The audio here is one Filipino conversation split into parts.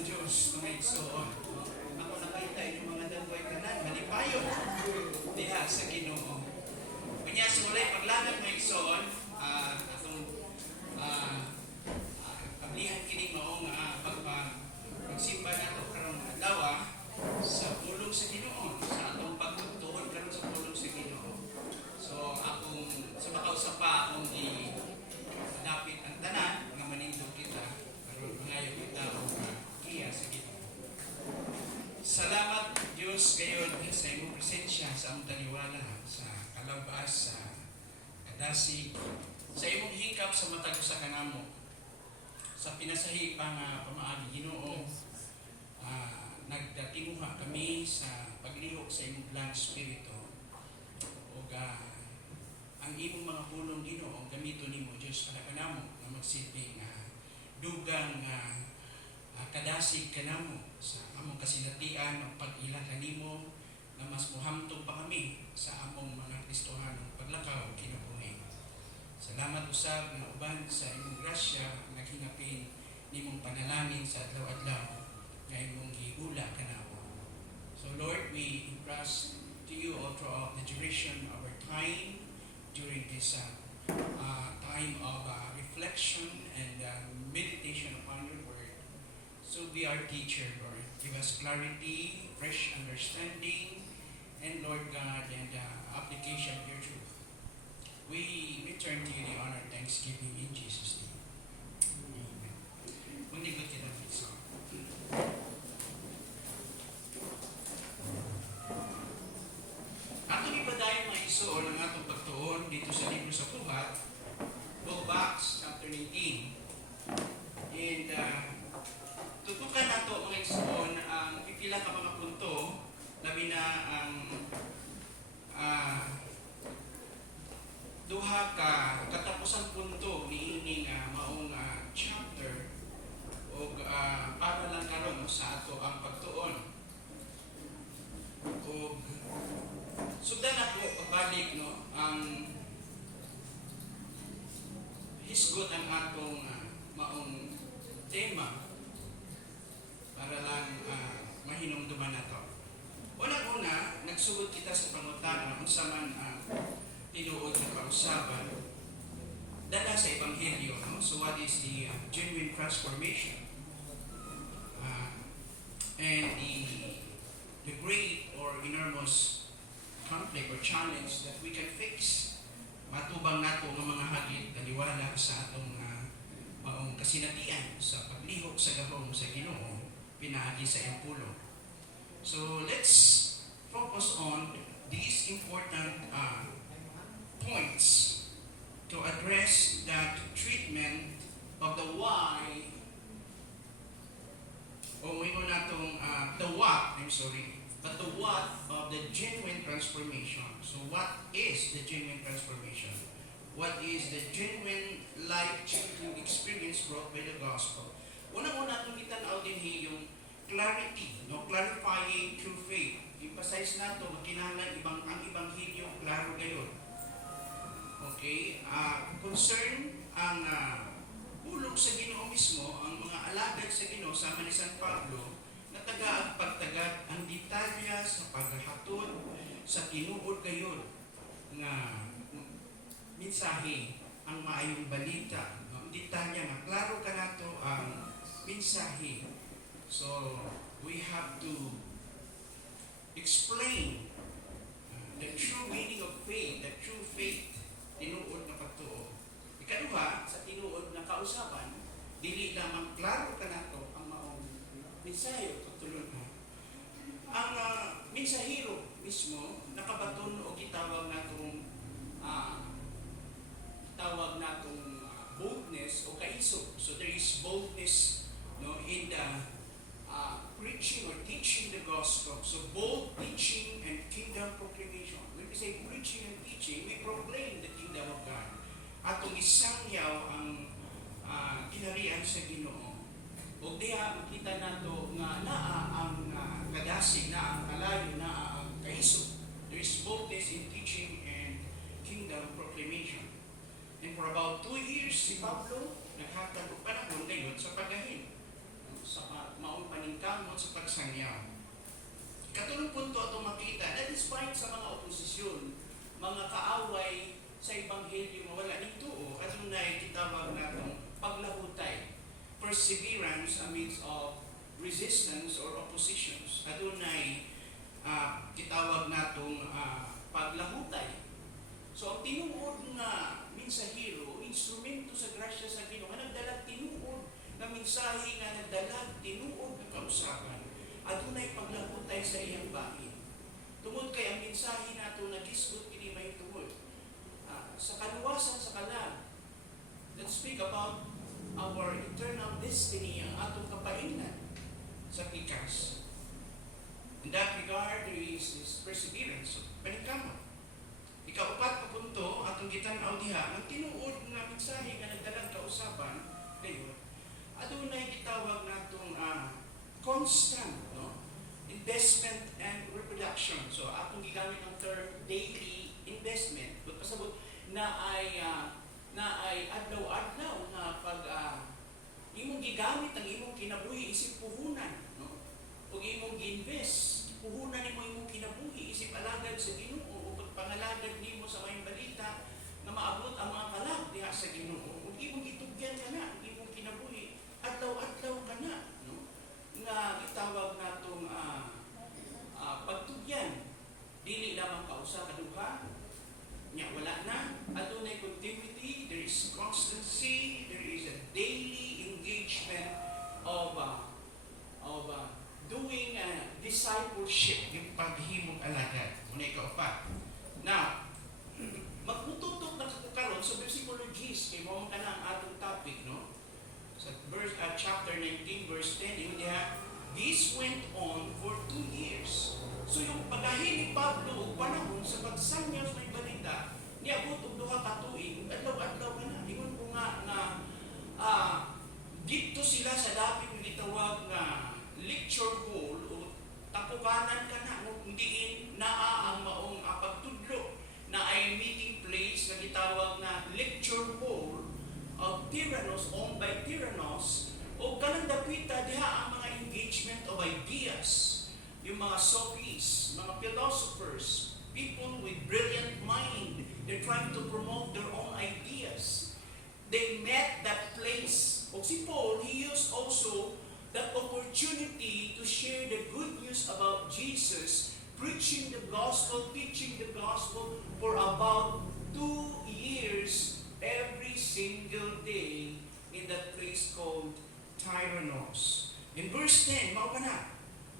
ng Diyos na igsoon. Ako nakita yung mga dagway kanan, malipayo diha sa Ginoo. Kanya simulay paglagat ng igsoon, atong pablihan kini mao nga pagsimba nato karong adlaw sa pulong sa Ginoo, sa atong pagtutuon karon sa pulong sa Ginoo. So akong sa makausap pa akong dapit ang tanan nga manindog kita karon ngayon kita kiya sa Ginoo. Salamat Dios gayud sa imong presensya sa among taliwala sa kalabas sa kadasig sa imong hikap sa matag usa ka namo sa pinasahi pa nga pamaagi Ginoo. Nagdatimuha kami sa paglihok sa imong blank spirito o ang imong mga pulong Ginoo gamiton nimo Dios kada kanamo nga magsilbi nga dugang kadasig kanamo sa among kasinatian magpag-ila kanimo na mas muhamtong pa kami sa among mga Kristohanong paglakaw kinabuhi. Salamat usab nga uban sa imong grasya naghingapin nimong panalangin sa adlaw-adlaw nga imong giula kanawa. So Lord, we entrust to you all throughout the duration of our time during this time of reflection and meditation upon your word. So be our teacher, Lord. Give us clarity, fresh understanding, and Lord God, and application of your truth. We return to you the honor and thanksgiving in Jesus' name. Amen. Manigot kita ng song. Ato ni padayon mga isuon ang atong pagtuon dito sa libro sa Puhat, Book of Acts, chapter 19. And tutukan nato mga isuon ang pipila ka mga punto, labi na ang duha ka katapusan punto ni ining maong chapter o para lang karon sa ato ang pagtuon. O sugdan ako pagbalik ang hisgot ang atong maong tema para lang mahinumduman na to. Una-una, nagsugod kita sa pangutana kung saan tinuod na kausaban dala sa Ebanghelyo. So what is the genuine transformation? And the great or enormous conflict or challenge that we can fix matubang nato ng mga hagit kaliwala sa atong maong kasinatian sa paglihok sa gahom sa Ginoo pinaagi sa impulo. So let's focus on these important points to address that treatment of the why o mayroon natong the what of the genuine transformation. So what is the genuine transformation? What is the genuine life-changing experience brought by the gospel? Una-una itong itanaw din yung clarity, clarifying true faith. Emphasize nato magkinahanglan ang Ebanghelyo klaro gayon. Okay? Concern ang ulog sa Ginoo mismo, ang mga alagad sa Ginoo sama ni San Pablo, na taga pagtagad ang detalya sa paghatod sa tinuod gayon nga mensahe, ang maayong balita, ang detalya nga klaro kanato ang mensahe. So we have to explain the true meaning of faith, the true faith, tinuod na pagtuo. Ikaduha, sa tinuod na kausaban, dili lamang klaro kanato ang maong mensahe pagtulon na. Ang mensahero mismo nakabaton o gitawag natong boldness o kaisog. So there is boldness in the preaching or teaching the gospel. So bold teaching and kingdom proclamation. When we say preaching and teaching, we proclaim the kingdom of God. Atong isangyaw ang kinarian sa Ginoo. O diha makita nato nga naa ang kadasig, naa ang kalayo, naa ang kaisog. There is boldness in teaching and kingdom proclamation. And for about 2 years, si Pablo naghatag og panahon gayon sa paggahin. sa maong paningkamon sa pagsangyaw. Katulong punto atong makita na despite sa mga oposisyon, mga kaaway sa Ebanghelyo nga wala ning tuo, adunay gitawag natong paglahutay, perseverance amidst of resistance or oppositions. Adunay gitawag natong paglahutay. So ang tinuod nga mensahero, instrumento sa grasya sa Ginoo nga nagdalag tinuod nga mensahe nga nagdalag tinuod nga kausaban. Adunay paglahutay sa iyang bahin. Tungod kay ang mensahe nato nagisgot kini mahitungod sa kaluwasan sa kalag. Let's speak about our eternal destiny, ang atong kapainan sa pikas. In that regard, there is this perseverance, paningkamot. Ikaupat ka punto, atong gitan-aw diha, ang tinuod nga mensahe nga nagdalag kausaban, dayon, adunay gitawag natong constant, no? Investment and reproduction. So, atong gigamit ang term daily investment. But pasabot na ay adlaw-adlaw na pag imong gigamit ang imong kinabuhi isip puhunan, no? Ug imong gi-invest, puhunan nimo imong kinabuhi isip alagad sa Ginoo, ug pangalagad nimo sa may balita na maabot ang mga kalag diha sa Ginoo. Ug imong gitugyan kana ang imong kinabuhi, adlaw-adlaw kana, no? Nga gitawag natong pagtugyan. Dili lamang kausa kaduha, nya wala na, adunay continuity, there is constancy, there is a daily engagement of doing discipleship, yung paghimog alagad. Muna ikaupat. Now, magpututok na karon sa versikulo 10, kay mo ka na ang atong topic, no? Sa chapter 19, verse 10, yun diha, this went on for 2 years. So yung pagahili ni Pablo o panahon sa pagsangyaw sa may balita, niabot og 2 ka tuig, adlaw-adlaw ka na. Ingon ko nga dito sila sa dapit ng gitawag nga lecture hall o tapukanan ka na, diin naa ang maong pagtudlo na ay meeting place na gitawag na lecture hall of Tyrannos, owned by Tyrannos, o kanang dapita diha ang mga engagement of ideas. Yung mga sophists, mga philosophers, people with brilliant mind, they're trying to promote their own ideas. They met that place. O si Paul, he used also that opportunity to share the good news about Jesus, preaching the gospel, teaching the gospel for about 2 years every single day in that place called Tyrannos. In verse 10, mao ka na.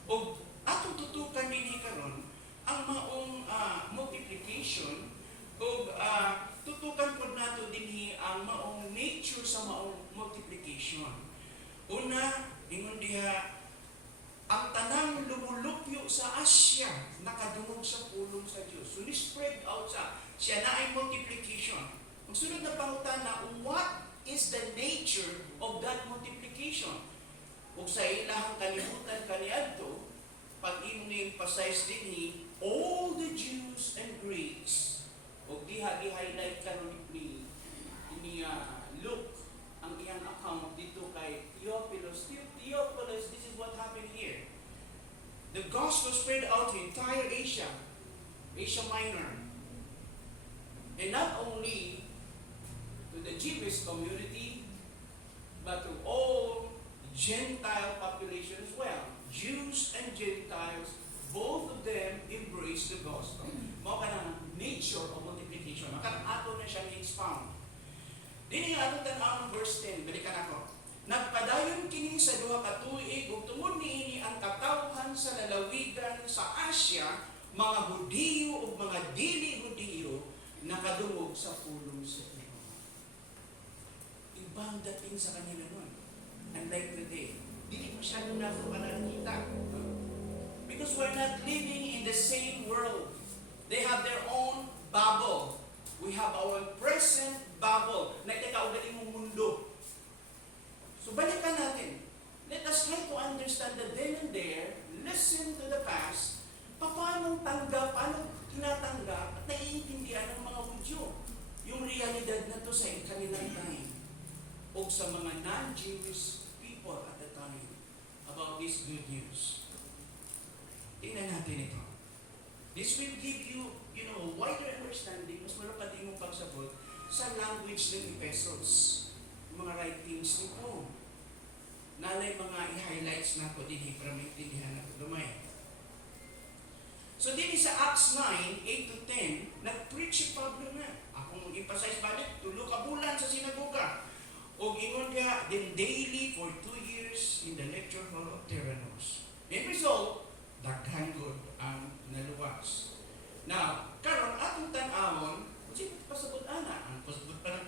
O atong tutukan din karon ang maong multiplication o tutukan po nato din ang maong nature sa maong multiplication. Una, ingon diha, ang tanang lumulupyo sa Asya nakadungog sa pulong sa Dios. So spread out siya na ay multiplication. Ang sunod na pangutana, what is the nature of that multiplication? Ug sa ilahang kalibutan kaniadto, pag i-emphasize din all the Jews and Greeks, o di-highlight karon ni Luke ang iyang account dito kay Theophilus. Theophilus, this is what happened here. The gospel spread out to entire Asia Minor, and not only to the Jewish community, but to all Gentile population as well. Jews and Gentiles, both of them embrace the gospel. Mao ka ng nature of multiplication. Makang ato na siyang expound. Dini nga atong tan-aw ng verse 10, balikan ako. Nagpadayon kini sa 2 ka tuig ug tungod niini ang katawhan sa lalawigan sa Asya, mga Hudiyo ug mga dili Hudiyo nakadungog sa pulong sa Ginoo. Ibang dating sa kanila noon. Unlike today, hindi masyado na ito nakikita. Because we're not living in the same world. They have their own bubble. We have our present bubble. Nagkakaugali mong mundo. So balikan natin. Let us try to understand that then and there, listen to the past, paano tinatanggap at naiintindihan ng mga Hudyo yung realidad na to sa kanilang time o sa mga non-Jewish people at the time. about this good news. Tingnan natin ito. This will give you, wider understanding, mas malapad din mong pagsagot sa language ng Ephesus. Yung mga writings ni Paul. Nalay mga i-highlights na ko din para maintindihan na ito lumay. So din sa Acts 9, 8 to 10, nag-preach si Pablo na. Akong emphasize balik, tulo ka bulan sa sinagoga. O ingon ka, then daily for 2 years in the lecture hall of Tyrannus. In result, daghan good ang naluwas. Now, karon atong tan-awon, kasi pasabot ana, ang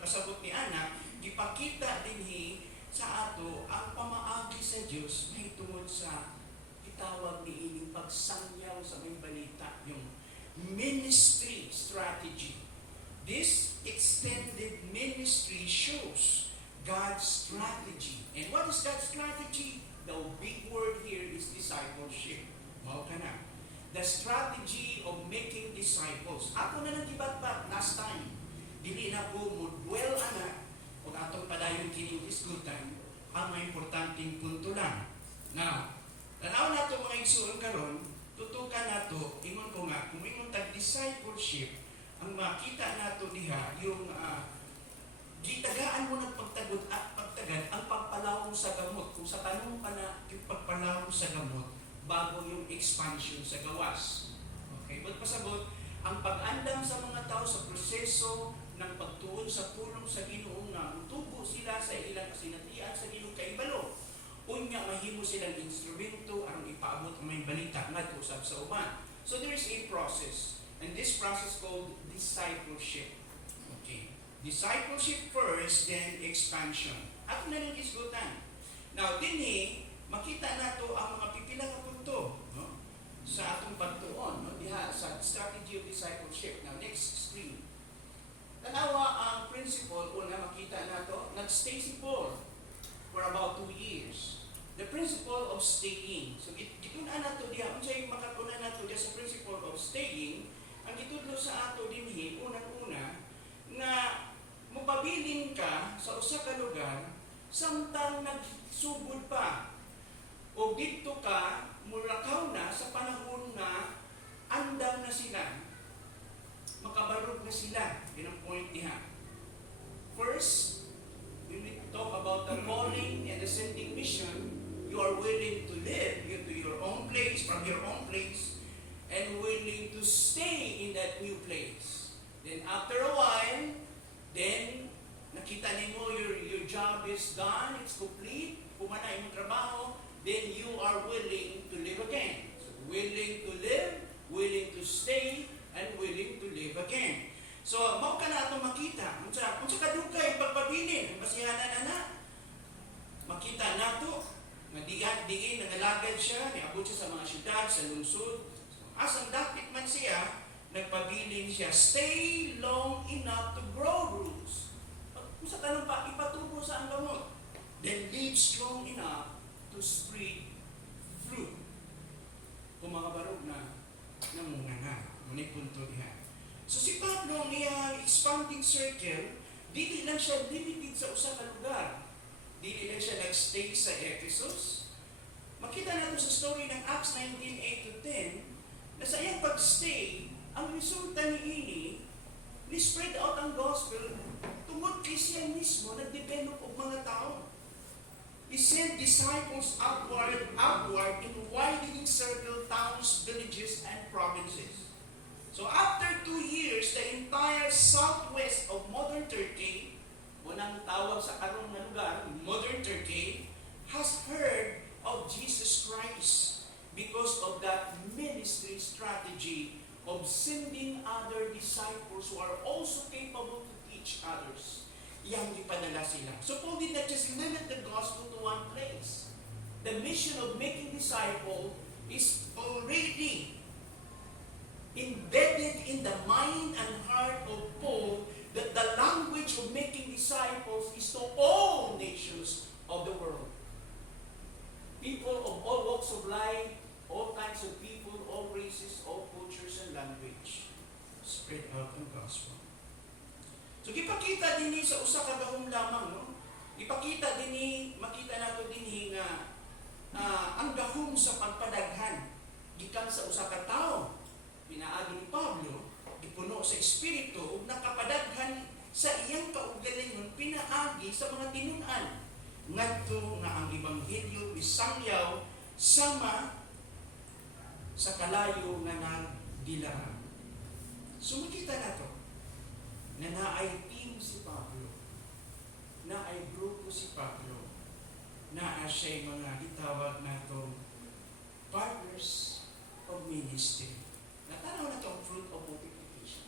pasabot ni ana, ipakita dinhi sa ato ang pamaagi sa Dios may tungod sa itawag ni ining pagsangyaw sa may balita, yung ministry strategy. This extended ministry shows God's strategy. And what is God's strategy? The big word here is discipleship. Mao ka na. The strategy of making disciples. Ako na nang gibatbat last time. Dili na ko mo dwell ana o atong padayon kining this good time ang mga importanteng punto lang. Now, tanaw nato mga igsoon karon, tutukan nato ingon ko nga kung ingon tag discipleship, ang makita nato diha yung gitagaan mo ng pagtagod at pagtagad ang pagpalawong sa gamot. Kung sa tanong pa na yung pagpalawong sa gamot bago yung expansion sa gawas. Okay, but pasabot, ang pag-andam sa mga tao sa proseso ng pagtuon sa pulong sa Ginoo nga tubo sila sa ilang kasinatian sa Ginoo kaibalo. Unya mahimo silang instrumento aron ipaabot ang may balita ngadto usab sa uban. So there is a process, and this process called discipleship. Okay. Discipleship first, then expansion. At na rin isgutan. Now, dinhi, makita nato ang mga pipila ka punto, no? Sa atong pagtuon, no? Diha, sa strategy of discipleship. Now, next screen. Tanawa ang principle, una makita nato, nagstay si Paul for about 2 years. The principle of staying. So, gitunan nato diha, unsay makatunan nato diha sa principle of staying, ang gitudlo sa ato dinhi, unang-una, na mupabilin ka sa usa ka lugar samtang nagsugod pa o dito ka mulakaw na sa panahon na andam na sila, makabarog na sila. Yan ang point niya. First, when we talk about the calling and the sending mission, you are willing to live into your own place, from your own place, and willing to stay in that new place. Then after a while, then nakita nimo your job is done, it's complete, kumana imong trabaho, then you are willing to live again. So, willing to live, willing to stay, and willing to live again. So, mao ka na atong makita. Unsa kadugay pagpabilin, basihanan ana. Makita nato nga diin nangalagad siya, niabot siya sa mga syudad, sa lungsod. Asang dapit man siya, nagpabilin siya, stay long enough to grow roots. Kung sa tanong pa, ipatubo sa ang gamot. Then live strong enough to spread fruit. Kung mga barog na namunga na. Ngunit punto niya. So si Pablo, ang iyang expanding circle, dili lang siya limited sa usa ka lugar. Dili lang siya nagstay sa Ephesus. Makita natin sa story ng Acts 19:8 to 10, na sa iyang pagstay, ang resulta ni ini, ni-spread out ang gospel, tungod kay siya mismo, nag-develop og mga tao. He sent disciples outward in widening circle towns, villages, and provinces. So after 2 years, the entire southwest of modern Turkey, unang tawag sa karong na lugar, modern Turkey, has heard of Jesus Christ because of that ministry strategy of sending other disciples who are also capable to teach others. Yang ipadala sila. So Paul did not just limit the gospel to one place. The mission of making disciples is already embedded in the mind and heart of Paul, that the language of making disciples is to all nations of the world. People of all walks of life, all kinds of people, all races, all cultures and language. Spread out the gospel. So gipakita dinhi sa usa ka gahom lamang, no? Ipakita dinhi, makita nato dinhi nga ang gahom sa pagpadaghan gikan sa usa ka tawo pinaagi ni Pablo gipuno sa espiritu ug nakapadaghan sa iyang kaugalingon pinaagi sa mga tinun-an ngadto nga ang ebanghelyo misangyaw sama sa kalayo nga nagdilaan. So makita nato na naay team si Pablo, naay grupo si Pablo, naa siya'y mga gitawag natong partners of ministry. Natanaw na itong fruit of multiplication.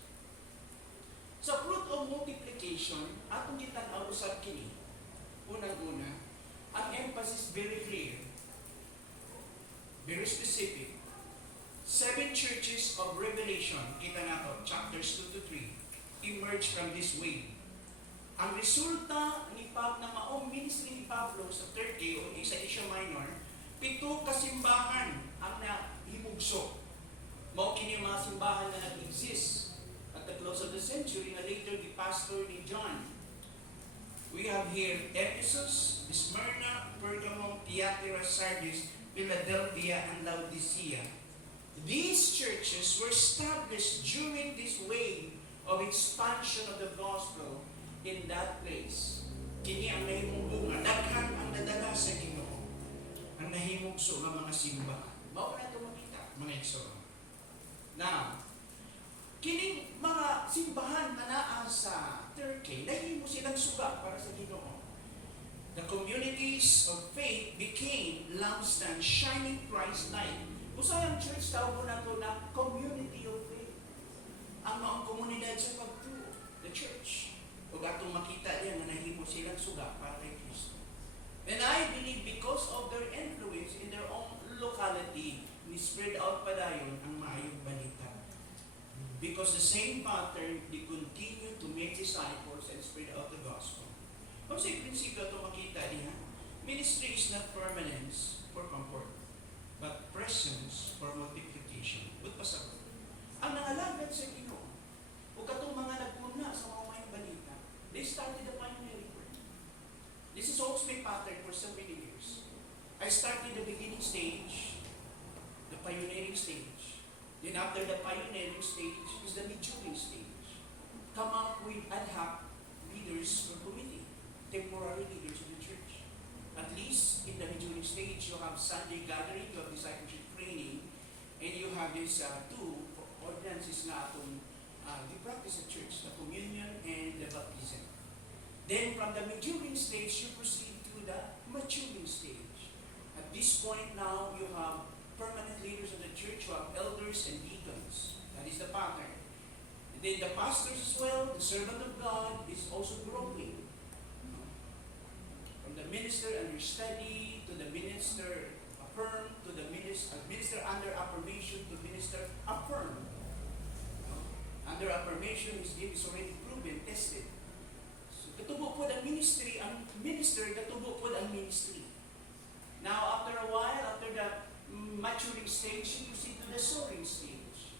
Sa fruit of multiplication, atong gitanaw usab kini. Unang-una, ang emphasis very clear, very specific. 7 churches of Revelation, kita nato, chapters 2 to 3, emerge from this way. Ang resulta ni na maong ministry ni Pablo sa Turkey o sa Asia Minor, 7 kasimbahan ang nahimugso. Mao kini mga simbahan na nag-exist at the close of the century na later the pastor ni John. We have here Ephesus, Smyrna, Pergamum, Thyatira, Sardis, Philadelphia, and Laodicea. These churches were established during this wave of expansion of the gospel in that place. Kini ang nahimong bunga. Daghan ang nadala sa Ginoo. Ang nahimugso ng mga simbahan. Mao na ito makita, mga igsoon. Now, kining mga simbahan na naa sa Turkey, nahimo silang suga para sa Ginoo. The communities of faith became lampstand, shining Christ light. Usayang church tawag na ito na community of faith. Ang mga komunidad sa pagtuo, the church. Huwag atong makita diyan na nahimo silang suga para kay Kristo. And I believe because of their influence in their own locality, ni-spread out pa dayon ang maayong balita. Because the same pattern, they continue to make disciples and spread out the gospel. Kung sa prinsipyo ito makita diyan, ministry is not permanence for comfort, but presence for multiplication. But pasabot. Ang nangalagad sa Ginoo, o katong mga nagpuna sa mga mayong balita, they started the pioneering work. This is also my pattern for so many years. I started the beginning stage, the pioneering stage. Then after the pioneering stage is the maturing stage. Come up with ad hoc leaders or committee, temporary leaders of the church. At least in the maturing stage, you have Sunday gathering, you have discipleship training, and you have these 2 ordinances na atong the practice of church, the communion and the baptism. Then from the maturing stage, you proceed to the maturing stage. At this point now, you have permanent leaders of the church, you have elders and deacons. That is the pattern. And then the pastors as well, the servant of God is also growing. From the minister under study to the minister affirm to the minister under affirmation to minister affirm. Under affirmation, his gift is already proven, tested. So, katubo po ang ministry, ang minister, katubo po ang ministry. Now, after a while, after the maturing stage, you proceed to the soaring stage.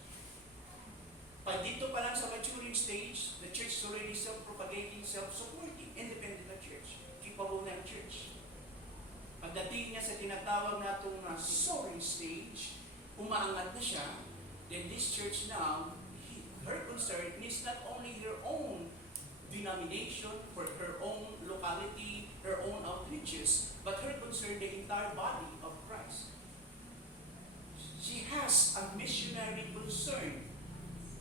Pag dito pa lang sa maturing stage, the church is already self-propagating, self-supporting, independent na church, capable na church. Pagdating niya sa tinatawag natong soaring stage, umaangat na siya, then this church now, her concern is not only her own denomination, for her own locality, her own outreaches, but her concern the entire body of Christ. She has a missionary concern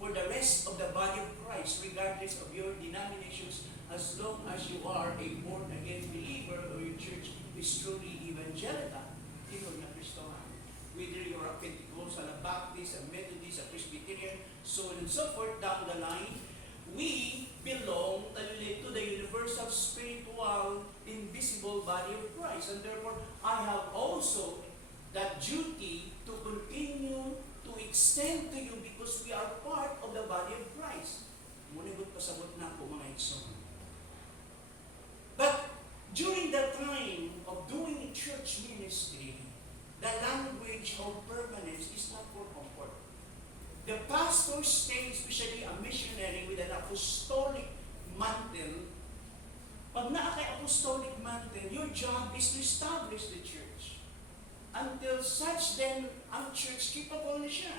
for the rest of the body of Christ, regardless of your denominations, as long as you are a born-again believer or your church is truly evangelical, tinod na Kristohan. Whether you're a Pentecostal, a Baptist, a Methodist, a Presbyterian, so on and so forth down the line, we belong to the universal, spiritual, invisible body of Christ. And therefore, I have also that duty to continue to extend to you because we are part of the body of Christ. Munibot pasabot na po mga igsoon. But during the time of doing church ministry, the language of permanence is not for comfort. The pastor stays, especially a missionary with an apostolic mantle. Pag naa kay apostolic mantle, your job is to establish the church. until such then ang church capable na siya.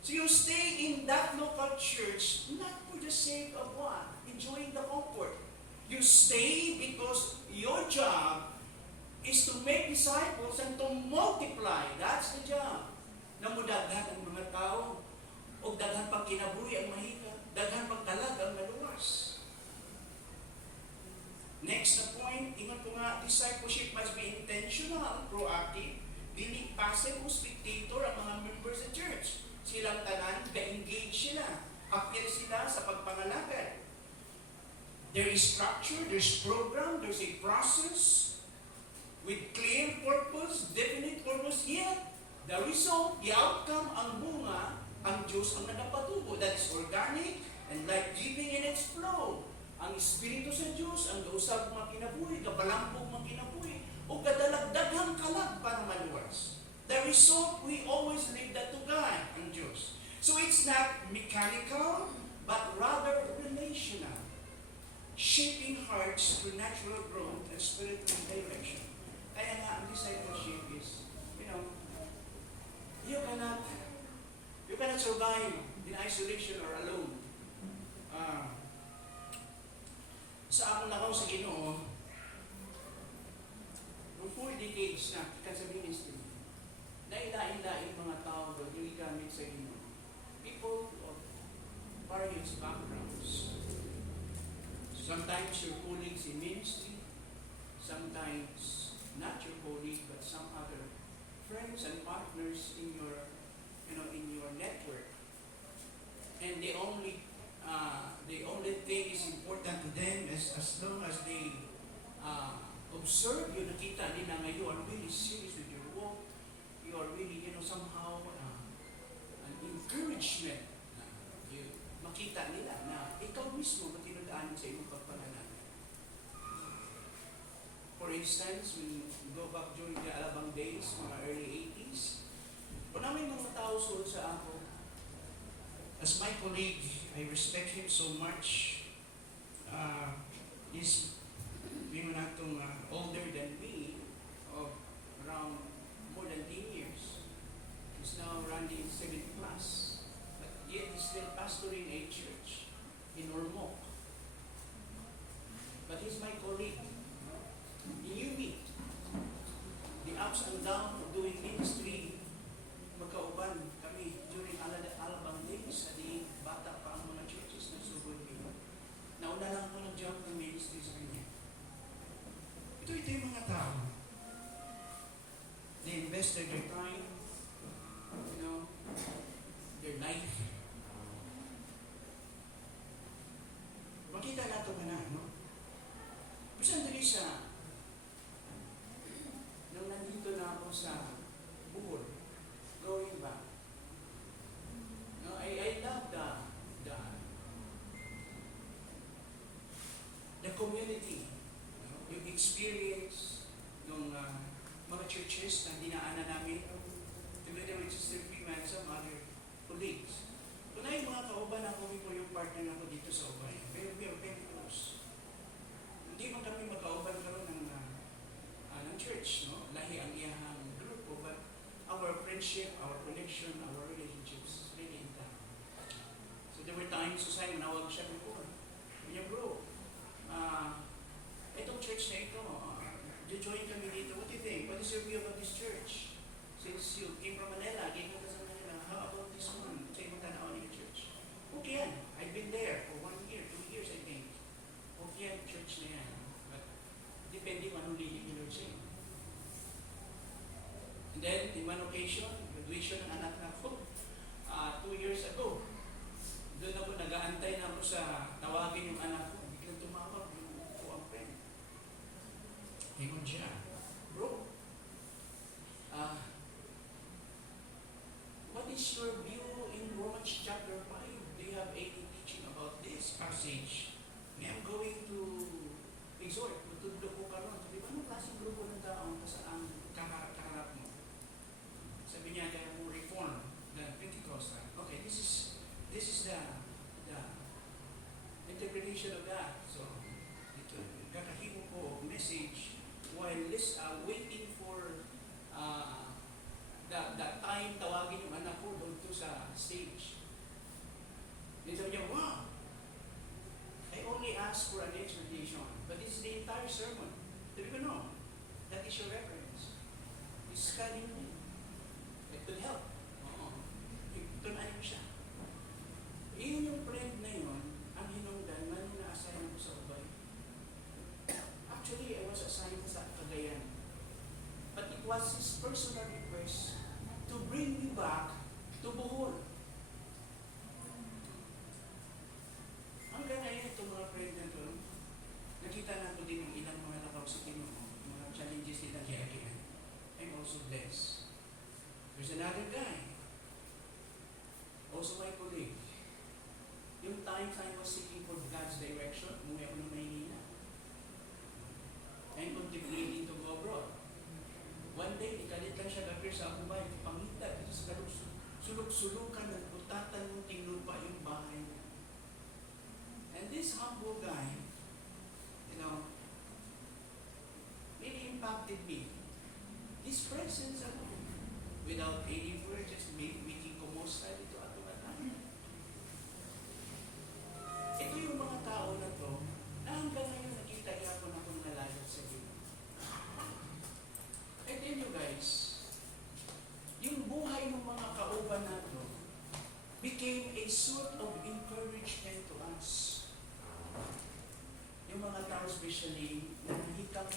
So you stay in that local church not for the sake of what? Enjoying the comfort. You stay because your job is to make disciples and to multiply. That's the job. Namudaghan ang mga tao o daghan pang kinabuhi ang mahika, daghan pang talag ang maluwas. Next na point, ingat ko nga, discipleship must be intentional, proactive, dili passive o spectator ang mga members sa church. Silang tanan, ga-engage sila, appeal sila sa pagpangalagad. There is structure, there's program, there's a process with clear purpose, definite purpose, yet the result, the outcome, ang bunga, ang Diyos ang nagapatubo. That is organic and life-giving in its flow. Ang Espiritu sa Diyos, ang gausap mga kinabuhi, kapalampog mga kinabuhi, o kadalagdaghang kalag para maluwas. The result, we always leave that to God, ang Diyos. So it's not mechanical, but rather relational. Shaping hearts through natural growth and spiritual direction. Kaya nga, ang discipleship is, you cannot survive in isolation or alone. Sa ako nakaw sa Ginoo, for 4 decades na, kan sa ministry, nailain-lain mga tao doon yung igamit sa Ginoo. People of various backgrounds. Sometimes your colleagues in ministry, sometimes not your colleague, but some other friends and partners in your, in your network. And the only thing is important to them is as long as they observe you, nakita nila na you are really serious with your work, you are really, somehow an encouragement na makita nila na ikaw mismo matinudaan sa iyong pagpangalan. For instance, when we go back during the Alabang days, mga early 80s, kung namin mga tao suot sa ako, as my colleague, I respect him so much. He's older than me, of around more than 10 years. He's now running 70 plus. But yet he's still pastoring a church in Ormoc. But he's my colleague. He knew me. The ups and downs of doing ministry, magkauban kami during Alabang days, at the bata pa ang mga churches na sugod nila. Nauna lang ako nag-jump ng ministry sa kanya. Ito yung mga tao. They invested their time, their life. Makita nato ka na, no? Bisan dali sa nung nandito na ako sa Buhol, going back. No, I love the community, yung experience ng mga churches na dinaanan namin together with Sister Prima and some other colleagues. Kung na yung mga kauban ako, ko yung partner ako dito sa Ubay. We are very close. Hindi man kami magkauban karoon ng church, no? Lahi ang iyahang grupo, but our friendship, our connection, our relationships is really intact. So there were times, Susay, manawag siya before. Kanya, bro, itong church na ito, join kami dito. What do you think? What is your view about this church? Since you came from Manila, came ka sa Manila, how about this one? Sa ibang tanaw ng church. Okay yan. I've been there for 1 year, 2 years, I think. Okay yan, church na yan. But depending on who leading the Lord saying. And then, in one occasion, graduation ng anak na ako, 2 years ago, doon ako nag-aantay na ako sa tawagin yung anak ko. Biglang tumawag yung upo ang friend. Hingon siya, bro, what is your view in Romans chapter 5? Do you have any teaching about this passage? I'm going to exhort, matudlo ko karon. Sabi ba, anong klaseng grupo ng tao ang kaharap mo? Sabi niya, kaya mo reform, the Pentecostal. Okay, this is the interpretation of that. So, ito, kakahimo ko message while waiting for entire sermon. Sabi ko, no, that is your reference. You study mo. It could help. Oo. Tunanin mo siya. Iyon yung friend na yun, ang hinungdan, man yung na-assign ko sa Ubay. Actually, I was assigned sa Cagayan. But it was his personal request to bring me back to Bohol. Hanggang ngayon, itong mga friend na ito, nakita natin din ng ilang mga lakaw sa Pinoy, mga challenges nila kaya. I'm also blessed. There's another guy, also my colleague. Yung times I was seeking for God's direction, umuwi ako ng Maynila. I'm contemplating to go abroad. One day, ikalit lang siya gapir sa Ubay, pangita, dito sa sulok-sulukan, nagputatan mo, tinglupa yung bahay. And this humble guy, really impacted me. His presence alone, without any word, just making kumusta dito at tumatay. Ito yung mga tao na to, na hanggang ngayon nakita niya ako na kung nalalat sa Diyos. I tell you guys, yung buhay ng mga kauban na to became a sort of encouragement to us. Yung mga tao especially, na nakikita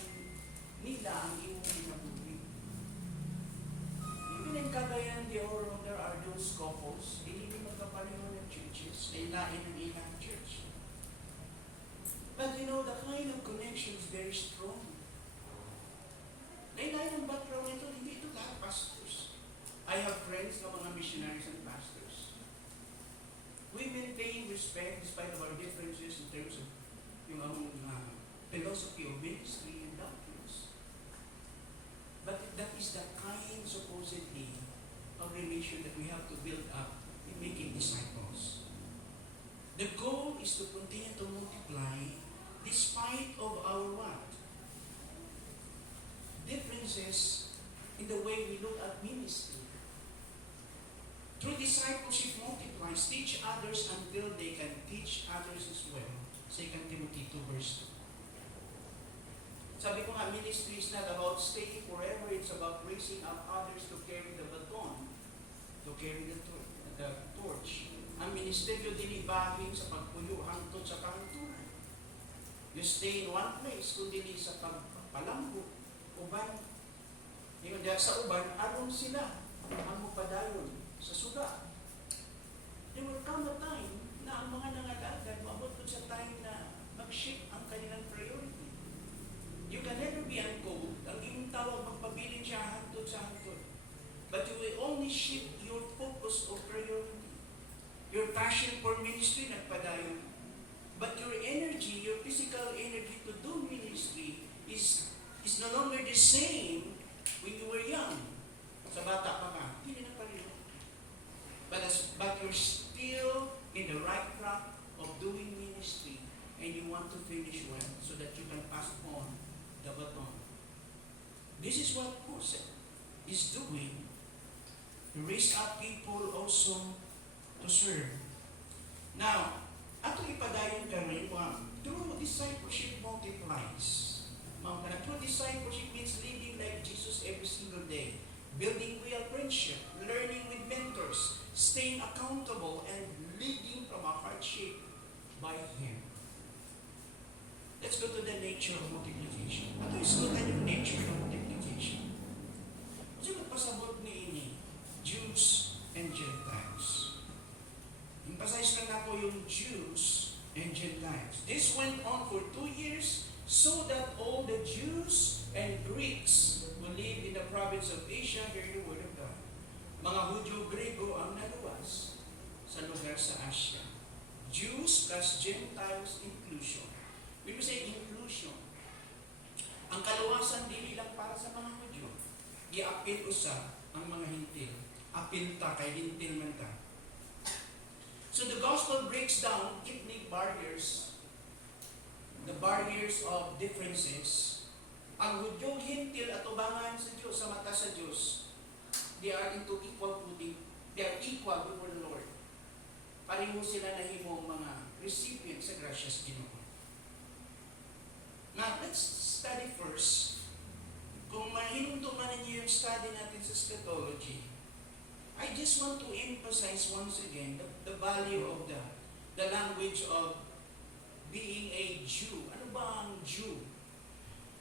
nila ang iyong pinabuhi. Even in Cagayan de Oro, there are those couples, hindi magkapareho ng churches, na ilain ng ilang church. But you know, the kind of connection is very strong. Lain-lain ang background nito, hindi ito lahat pastors. I have friends na mga missionaries and pastors. We maintain respect despite of our differences in terms of yung philosophy of ministry and doctrines. But that is the kind, supposedly, of relation that we have to build up in making disciples. The goal is to continue to multiply despite of our what? Differences in the way we look at ministry. Through discipleship multiplies, teach others until they can teach others as well. 2 Timothy 2 verse 2. Sabi ko nga, ministry is not about staying forever. It's about raising up others to carry the baton, to carry the torch. Ang ministeryo din ibahing sa pagpuyo hangtod sa kahantunan. You stay in one place, kundi sa pagpalambo. Uban, yung sa uban, aron sila ang mupadayon sa suga. There will come a time na ang mga nangalagad, maabot po sa time na mag-shift ang kanilang priority. You can never be uncalled. Ang iyong tawag, magpabilin siya hantod sa hantod. But you will only shift your focus of priority. Your passion for ministry, nagpadayon. But your energy, your physical energy to do ministry is no longer the same when you were young. Sa bata pa ka, hindi na pareho. But you're still in the right track of doing ministry and you want to finish well so that you can pass on the baton. This is what Paul is doing to raise up people also to serve. Now, ato ipadayon kami, through discipleship multiplies. True discipleship means living like Jesus every single day, building real friendship, learning with mentors, staying accountable, and leading from a heart shaped by Him. Let's go to the nature of multiplication. Ano is good yung nature of multiplication? Kasi nagpasabot ni ini, Jews and Gentiles. Emphasize lang ako yung Jews and Gentiles. This went on for 2 years so that all the Jews and Greeks who live in the province of Asia hear the word of God. Mga Hudyo-Grego ang naluwas sa lugar sa Asia. Jews plus Gentiles inclusion. When we say inclusion, ang kaluwasan dili lang para sa mga Hudyo. I-apil usab ang mga hintil. Apil ta kay hintil man ta. So the gospel breaks down ethnic barriers, the barriers of differences. Ang Hudyo hintil at ubangan sa Diyos, sa mata sa Diyos, they are into equal footing. They are equal before the Lord. Pareho sila na himong mga recipient sa gracias Ginoo. Now, let's study first. Kung mahinunto man ninyo yung study natin sa eschatology, I just want to emphasize once again the value of the language of being a Jew. Ano ba ang Jew?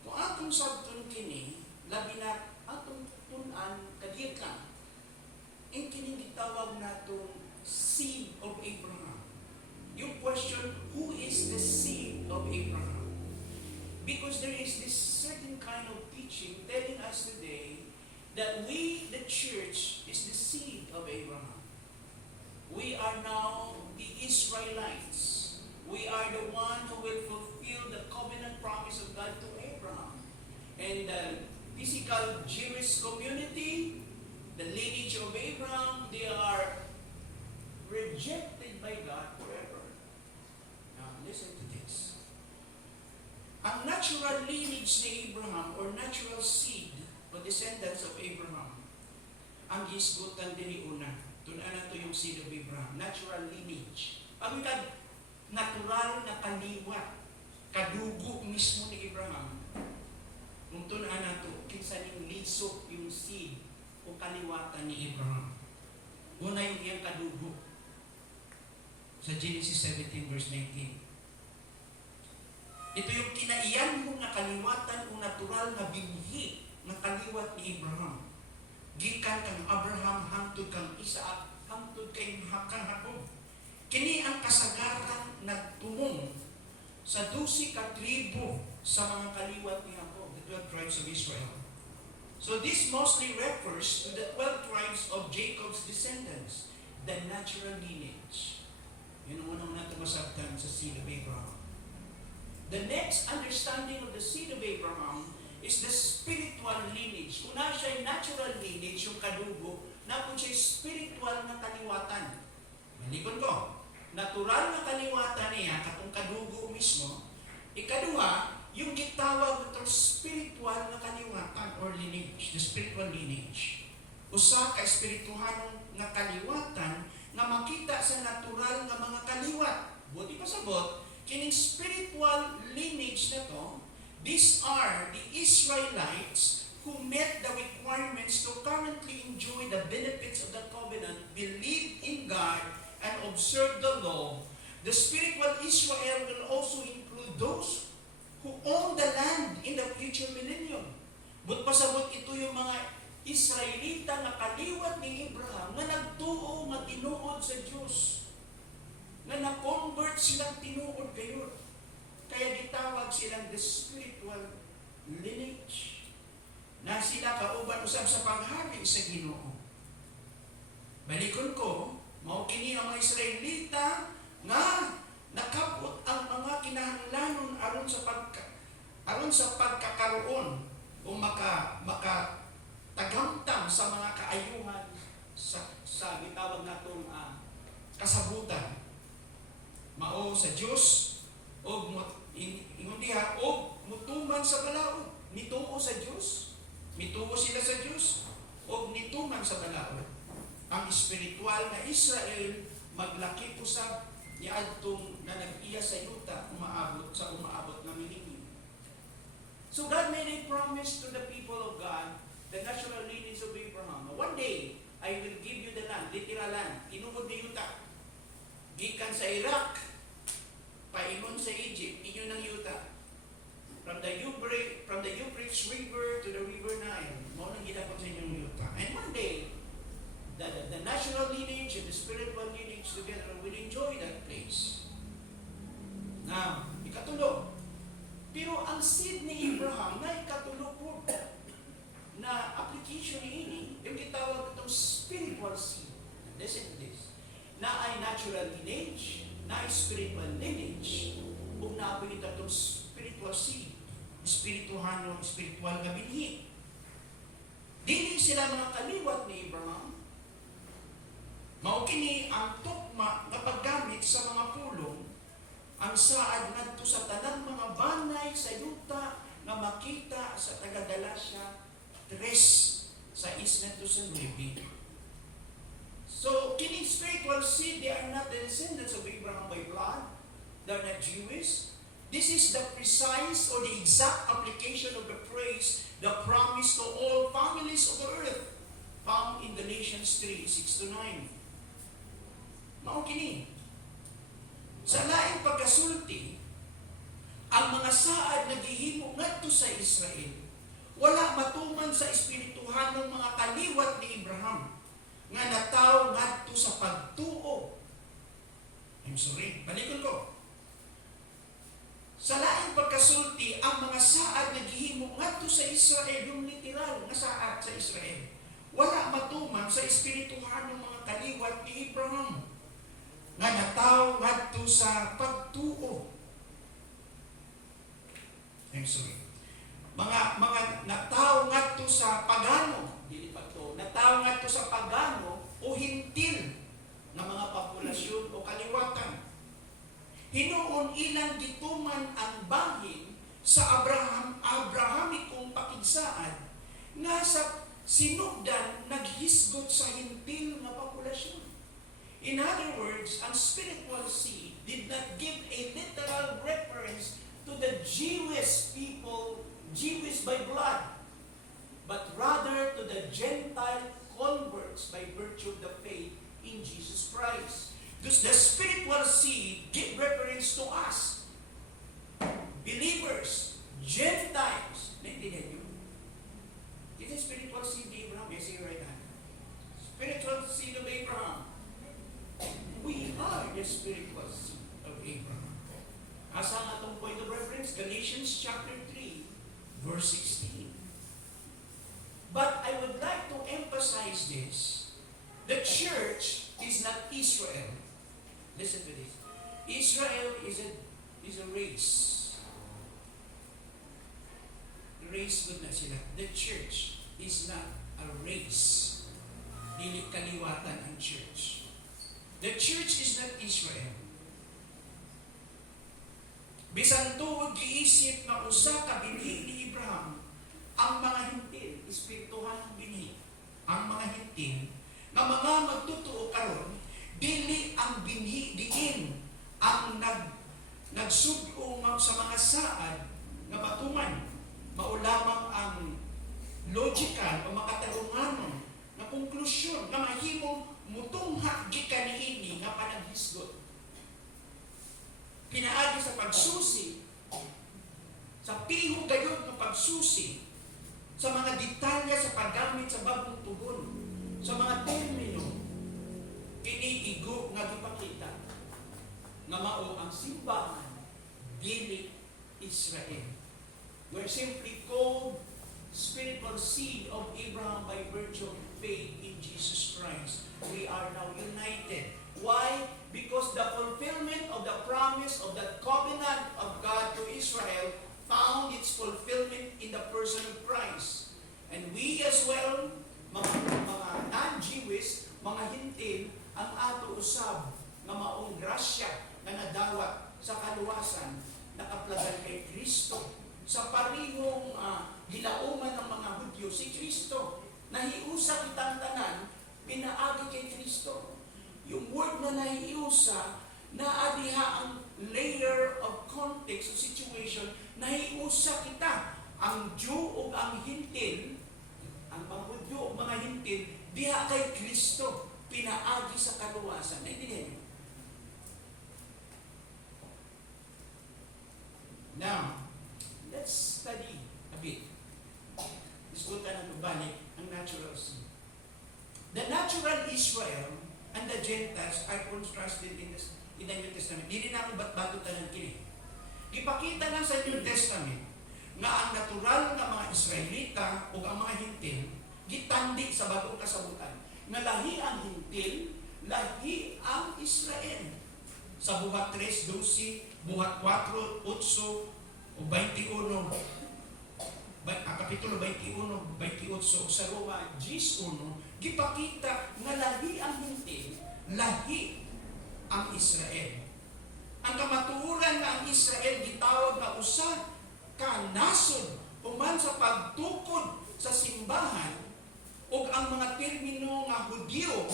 Kung atong sabton kini, labi na atong tunan kadiyot lang, ang kining gitawag natong seed of Abraham. Yung question, who is the seed of Abraham? Because there is this certain kind of teaching telling us today that we, the church, is the seed of Abraham. We are now the Israelites. We are the one who will fulfill the covenant promise of God to Abraham. And the physical Jewish community, the lineage of Abraham, they are rejected by God forever. Now, listen to this. Ang natural lineage ni Abraham or natural seed o descendants of Abraham, ang gisgutan diri una. Tunan na to yung seed of Abraham, natural lineage. Ang natural na kaliwat, kadugo mismo ni Abraham. Kung tunan na to, kinsa ning lisok yung seed o kaliwatan ni Abraham. Una yung iyang kadugo. Sa Genesis 17 verse 19. Ito yung kinaiyan mo na kaliwatan o natural na binhi na kaliwat ni Abraham. Gikan kang Abraham hangtod kang Isaac, hangtod kang Jacob. Kini ang kasagaran nagtumong sa 12 ka tribo sa mga kaliwat ni Jacob, the 12 tribes of Israel. So this mostly refers to the 12 tribes of Jacob's descendants, the natural lineage. Yun ang unang natin masabtan sa seed of Abraham. The next understanding of the seed of Abraham is the spiritual lineage. Kung na siya natural lineage, yung kadugo, na kung siya spiritual na kaliwatan. Malikon ko, natural na kaliwatan niya, katong kadugo mismo. Ikaduha, yung gitawag itong spiritual na kaliwatan or lineage, the spiritual lineage. Usa ka espirituhanong na kaliwatan na makita sa natural nga mga kaliwat. Buti pa sabot, kining spiritual lineage na to, these are the Israelites who met the requirements to currently enjoy the benefits of the covenant, believe in God, and observe the law. The spiritual Israel will also include those who own the land in the future millennium. But pasabot ito yung mga Israelita na kaliwat ni Abraham na nagtuo, na tinuod sa Diyos. Na na-convert silang tinuod kayo. Kaya gitawag silang the spiritual lineage. Na sila kauban usab sa paghari sa Ginoo. Balikon ko, mao kini ang mga Israelita nga nakabot ang mga kinahanglanon aron sa pagkakaroon o maka tagamtam sa mga kaayuhan sa gitawag natong kasabutan. Mao sa Dios o ingon diha o mutuman sa balaod. Nituo sa Dios, mituo sila sa Dios o nituman sa balaod. Ang espiritual na Israel maglaki usab ni adtong na nag-iya sa yuta umaabot na millennium. So God made a promise to the people of God, the natural lineage of Abraham. One day, I will give you the land, literal land, tinuod ni yuta. Gikan sa Iraq, paingon sa Egypt, inyo ng yuta. From the Euphrates River to the River Nile, mo nang gidapot sa inyong yuta. And one day, the national lineage and the spiritual lineage together will enjoy that place. Now, ikatulo. Pero ang seed ni Abraham na ikatulo po na application ini, yung kitawag itong spiritual seed. Listen to this. Na ay natural lineage, na ay spiritual lineage, kung naapin itong spiritual seed, spiritual na binhi. Dili sila mga kaliwat ni Abraham. Mao kini ang tukma na paggamit sa mga pulong, ang saad ngadto sa tanang mga banay sa yuta nga makita sa taga-Galacia 3 sa 6 sa 9. So, kining spiritual seed, they are not the descendants of Abraham by blood. They are not Jewish. This is the precise or the exact application of the phrase, the promise to all families of the earth, found in Galatians 3:6-9. Mao kini. Sa laing pagkasulti, ang mga saad naghihimo ngadto sa Israel, wala matuman sa espirituhanong mga kaliwat ni Abraham, nga nataw ngadto sa pagtuo. Balikon ko. Sa laing pagkasulti, ang mga saad naghihimo ngadto sa Israel, yung literal nga saad sa Israel, wala matuman sa espirituhan ng mga kaliwat ni Abraham nga nataw ngadto sa pagtuo. Mga nataw ngadto sa pagano, dili pagtuo, nataw ngadto sa pagano o hintil nga mga populasyon o kaliwatan. Hinuon ilang gituman ang bahin sa Abrahamikong pakigsaad nga sa sinugdan naghisgot sa hintil na populasyon. In other words, ang spiritual seed did not give a literal reference to the Jewish people, Jewish by blood, but rather to the Gentile converts by virtue of the faith in Jesus Christ. Thus, the spiritual seed give reference to us, believers, Gentiles. Naintindihan nyo? It is spiritual seed of Abraham. Yes, you're right hand. Spiritual seed of Abraham. We are the spiritual seed of Abraham. Asa ang atong point of reference? Galatians chapter 3, verse 16. But I would like to emphasize this. The church is not Israel. Listen to this. Israel is a race. Race good na sila. The church is not a race. Dili kaliwatan ang church. The church is not Israel. Bisan tuod giisip na usa ka binhi ni Abraham, ang mga hintil, espirituhan ng binhi, ang mga hintil, na mga magtutuo karon, dili ang binhi diin ang nagsugong sa mga saad nga matuman, maulamang ang logical o makatarunganon na konklusyon na mahimong mutungha gikan niini nga panaghisgot. Pinaagi sa pagsusi, sa piho gayud nga pagsusi, sa mga detalye sa paggamit sa bagong tugon, sa mga termino, iniigo nga gipakita nga mao ang simbahan dili Israel. We're simply called spiritual seed of Abraham by virtue of faith in Jesus Christ. We are now united. Why? Because the fulfillment of the promise of the covenant of God to Israel found its fulfillment in the person of Christ. And we as well, mga non-Jewish, mga hintil, ang ato usab nga maong grasya na nadawat sa kaluwasan, nakaplagan kay Kristo. Sa parihong gilauman ng mga Hudyo, si Kristo, nahiusa kitang tanan, pinaagi kay Kristo. Yung word na nahiusa, naadiha ang layer of context o situation, nahiusa kita. Ang Jew o ang hintil, ang mga Hudyo o mga hintil, diha kay Kristo, pinaagi sa kaluwasan. Naintindihan niyo? Now, let's study a bit. Diskutan ang balik ang natural seed. The natural Israel and the Gentiles are contrasted in the New Testament. Hindi na ako bat-batutan ng kini. Ipakita lang sa New Testament na ang natural na mga Israelita o ang mga hintil gitandi sa bagong kasabutan. Na lahi ang hintil, lahi ang Israel. Sa Buhat 3:12, Buhat 4:8 o 21, Kapitulo 21, 28 sa Roma 10:1, gipakita nga lahi ang hintil, lahi ang Israel. Ang kamatuoran nga ang Israel gitawag na usa ka nasod human sa pagtukod sa simbahan ug ang mga termino nga Hudyo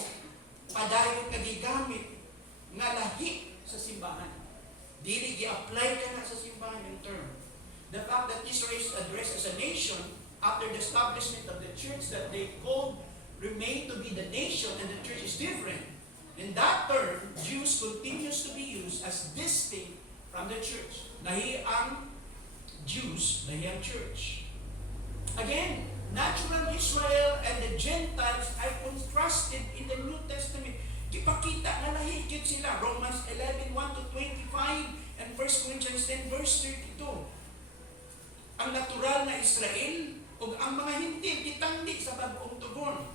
padayon nga gigamit nga lahi sa simbahan. Dili gi-apply ka na sa simbahan yung term. The fact that Israel is addressed as a nation after the establishment of the church that they called remain to be the nation and the church is different. In that term, Jews continues to be used as distinct from the church. Lahi ang Jews, lahi ang church. Again, natural Israel and the Gentiles are contrasted in the New Testament. Ipakita na lahi gyud sila. Romans 11:1-25 and 1 Corinthians 10:32. Ang natural na Israel ug ang mga Hintil gitanggi sa bag-ong tugon.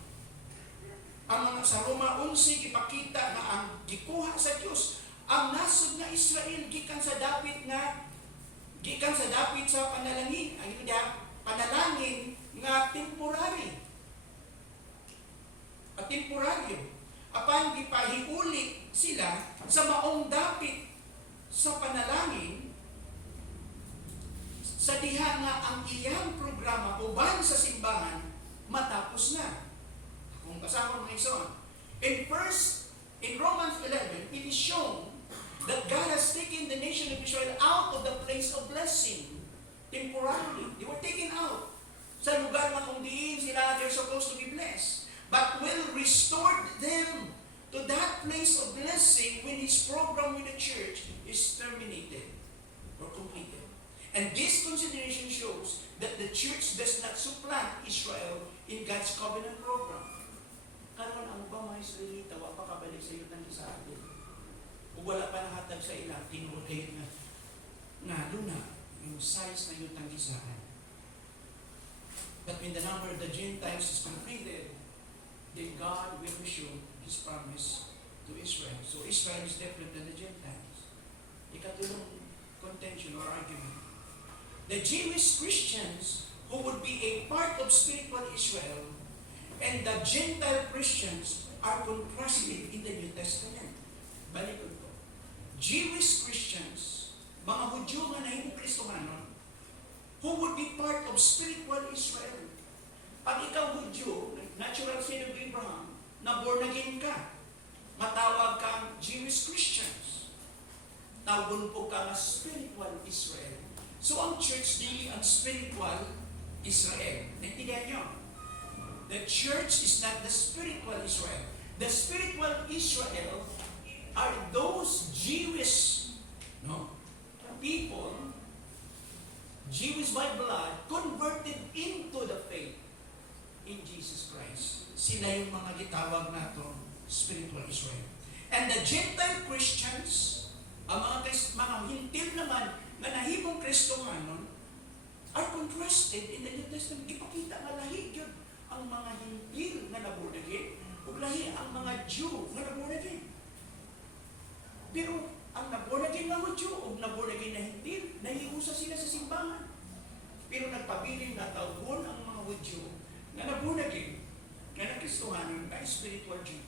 Ang mga sa Roma 11 ipakita na ang gikuha sa Dios ang nasod nga Israel gikan sa dapit sa panalangin, ang panalangin nga temporary. At temporaryo. Apan gipahiuli sila sa maong dapit sa panalangin sa diha nga ang iyang programa uban sa simbahan matapos na. Kung kasama mga igsoon. In Romans 11, it is shown that God has taken the nation of Israel out of the place of blessing temporarily. They were taken out sa lugar na kung diin sila they're supposed to be blessed. But will restore them to that place of blessing when His program with the church is terminated or completed. And this consideration shows that the church does not supplant Israel in God's covenant program. Karon ang ba mga Israelita, wa pa kabalik sa iyong sa atin. O wala pa nahatag sa ilang tinulay na luna, yung size na iyong tanggisaan. But when the number of the Gentiles is completed, then God will resume His promise to Israel. So Israel is different than the Gentiles. Ikatulong contention or argument. The Jewish Christians who would be a part of spiritual Israel and the Gentile Christians are contrasted in the New Testament. Balikod ko. Jewish Christians, mga Hudyo nga nahimong Kristohanon, who would be part of spiritual Israel. Pag ikaw Hudyo, natural seed of Abraham, na born again ka, matawag kang Jewish Christians. Tawag po ka na spiritual Israel. So ang church dili ang spiritual Israel. Naintindihan nyo? The church is not the spiritual Israel. The spiritual Israel are those Jewish people, Jewish by blood, converted into the faith in Jesus Christ. Sila yung mga gitawag nato spiritual Israel. And the Gentile Christians, ang mga Hintil naman na nahimong Kristohanon, are contrasted in the New Testament. Ipakita nga lahi yun ang mga Hintil na naborn-again ug lahi ang mga Jew na naborn-again. Pero ang naborn-again na Jew ug naborn-again na Hintil, nahiusa sila sa simbahan. Pero nagpabiling na tawgon ang mga Jew na naborn-again, na nagkristohanon, na spiritual Jew.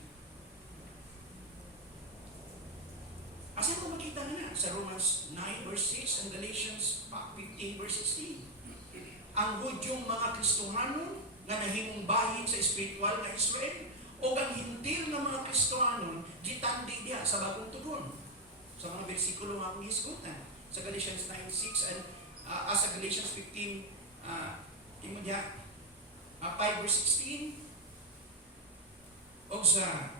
Asan ko makita na sa Romans 9 verse 6 and Galatians 15 verse 16. Ang Hudyong mga Kristohanon nga nahimong bahin sa spiritual na Israel o ang Hintil na mga Kristohanon gitandi diha sa bagong tugon. Sa mga bersikulo nga akong hisgutan sa Galatians 9:6 and sa Galatians 15 diha 5 verse 16 o sa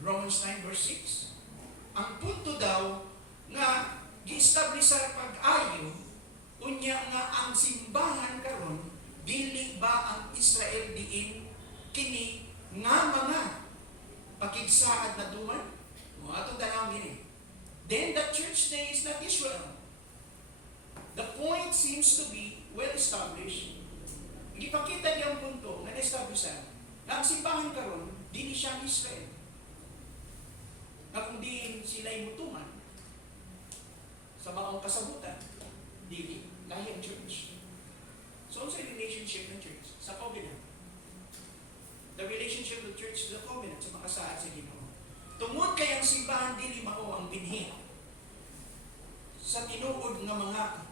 Romans 9 verse 6. Ang punto daw nga gi-establish sa pag-ayo unya nga ang simbahan karon dili ba ang Israel diin kini nga mga pakigsaad na duman mo atong tanawon gini. Then the church day is not Israel. The point seems to be well established. Gipakita diyang punto nga na-establishan na ang simbahan karon dili siya Israel. Na kung di sila'y mutuman sa maong kasabutan, dili, lahi ang church. So, sa relationship ng church, sa covenant. The relationship of the church is the covenant sa makasaad sa Ginoo. Tungod kay ang simbahan dili mao ang binhi. Sa tinuod nga mga,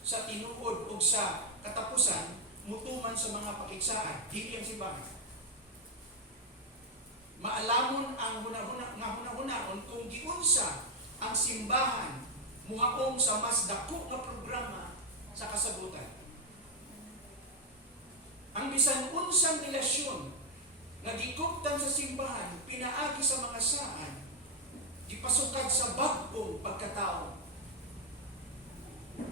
sa tinuod o sa katapusan, mutuman sa mga pakigsaad, dili ang simbahan. Maalamon ang hunahuna-hunaon kung giunsa ang simbahan muhaong sa mas dako nga programa sa kasabutan. Ang bisan unsang relasyon nga gikuptan sa simbahan pinaagi sa mga saan gipasukad sa bag-ong pagkatao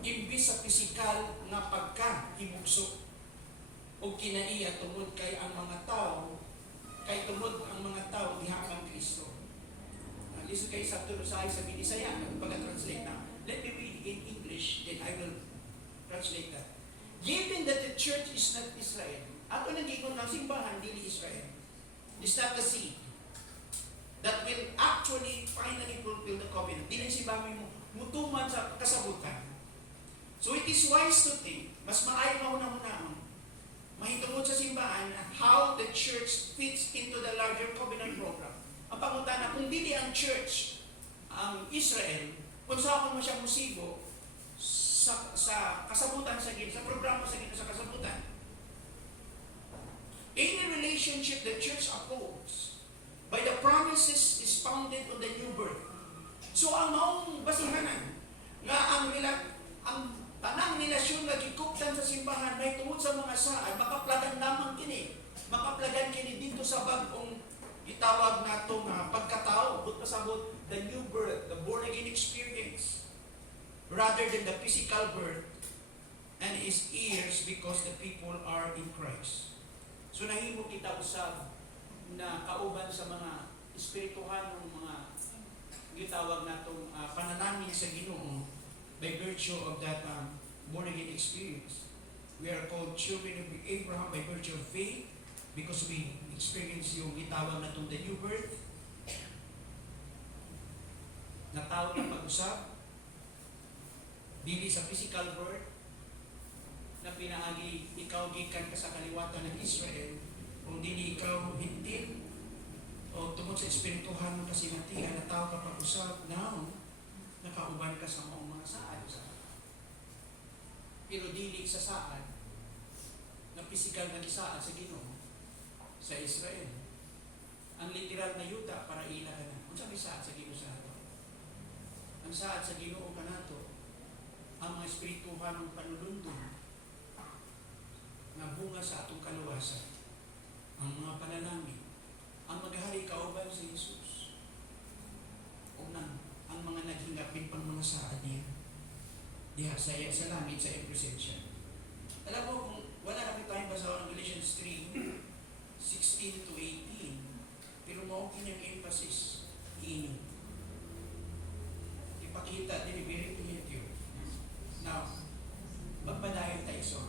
imbis sa pisikal nga pagkahimugso o kinaiya tungod kay ang mga tao diha kang Kristo. Listen kayo sa Turusay sa Binisaya, pag-translate na. Let me read in English, then I will translate that. Given that the church is not Israel, ato nag-ingon ng simbahan, dili Israel, is not the seed that will actually finally fulfill the covenant. Dili simbahan mo mutuman sa kasabutan. So it is wise to think, mas maayo mahuna-hunahon, mahitungod sa simbahan how the church fits into the larger covenant program. Ang pangutana, kung dili ang church, ang Israel, kung saan mo siya musibo sa kasabutan sa programa sa kasabutan. Any relationship the church upholds by the promises is founded on the new birth. So ang maong basihanan nga ang tanang nilasyon nga gikuptan sa simbahan may tungod sa mga saan makaplagan lamang kini. Makaplagan kini dito sa bag-ong itawag nato nga pagkatao, but pasabot the new birth, the born again experience, rather than the physical birth and his ears because the people are in Christ. So nahimo kita usab na kauban sa mga espirituhan ng mga gitawag natong panalangin sa Ginoo by virtue of that born again experience. We are called children of Abraham by virtue of faith because we experience yung itawag natong the new birth na tawag ng pag-usab dili sa physical birth na pinaagi ikaw gikan ka sa kaliwatan ng Israel kung dili ikaw hintil o tungod sa espirituhan ng kasimatian na tawag ka pag-usab now nakauban ka sa mga saad pero dili sa saad na physical na isaad sa Ginoo sa Israel. Ang literal na yuta para ila ka na. Kung sabi saad sa Ginoo sa ato. Ang saad sa Ginoo ka nato, ang mga espirituhan ng panulundong na bunga sa atong kaluwasan. Ang mga panalangin, ang maghari kauban sa Jesus. Unang, ang mga naghingapin pang mga saad niya. Diha sa langit, sa presensya. Alam mo, kung wala kami tayong basa ng Galatians 3, 16 to 18, pero mao kanyang emphasis ini. Ipakita, deliberate to you. Now, magpadayon tayo sa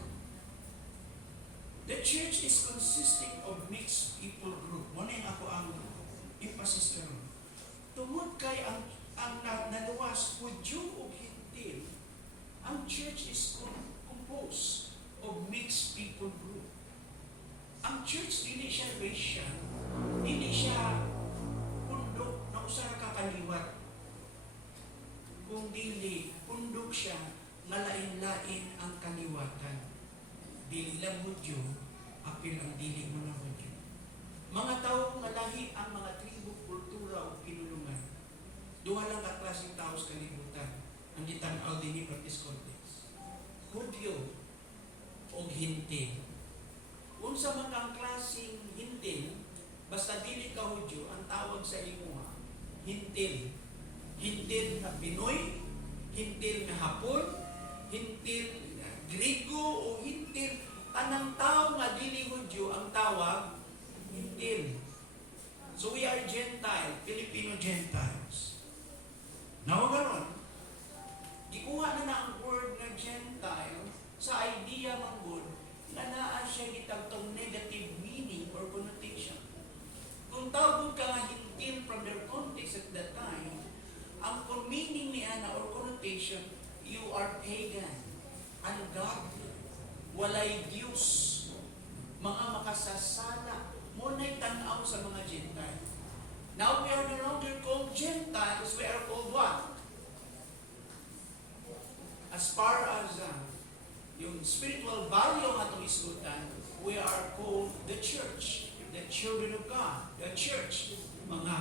the church is consisting of mixed people group. Muna yung ako ang emphasis ko. Tungod kay ang naluwas, Hudyo o Hintil, ang church is composed of mixed people group. Ang church, dili siya racial, dili siya pundok na usara kakaliwat. Kung dili, pundok siya, nga lain-lain ang kaliwatan. Dili lang Hudyo, apil ang dili mo na Hudyo. Mga tao nga lahi ang mga tribo, kultura o kinulungan. Duha lang kaklaseng tao sa kalibutan. Ang gitanaw din ni Baptist Cortes. Hudyo o Hintil. Unsa man ang klaseng hintil, basta dili ka Hudyo, ang tawag sa imo hintil. Hintil na Pinoy, hintil na Hapon, hintil na Griego o hintil. Anang tao nga dili Hudyo ang tawag hintil. So we are Gentile, Filipino Gentiles. Now garon, gikuha na ang word na Gentile sa idea manggod na naa siya gitagtong negative meaning or connotation. Kung tawag ka nga hintil from their context at that time, ang meaning niya na or connotation, you are pagan, ungodly, walay Diyos, mga makasasala, muna'y tanaw sa mga Gentile. Now we are no longer called Gentiles, we are called what? As far as yung spiritual value ng atong isgutan, we are called the church, the children of God, the church, mga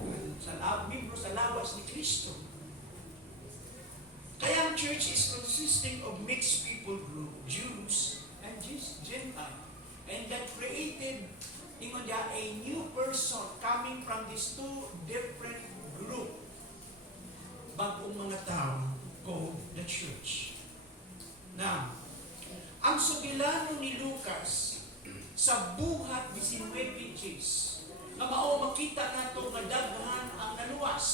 Membro sa lawas ni Kristo. Kaya ang church is consisting of mixed people group, Jews and Gentiles. And that created a new person coming from these two different groups. Bagong mga tao called the church. Now, ang sugilano ni Lucas sa buhat 19 Gs, na mao makita nato nga daghan ang naluwas,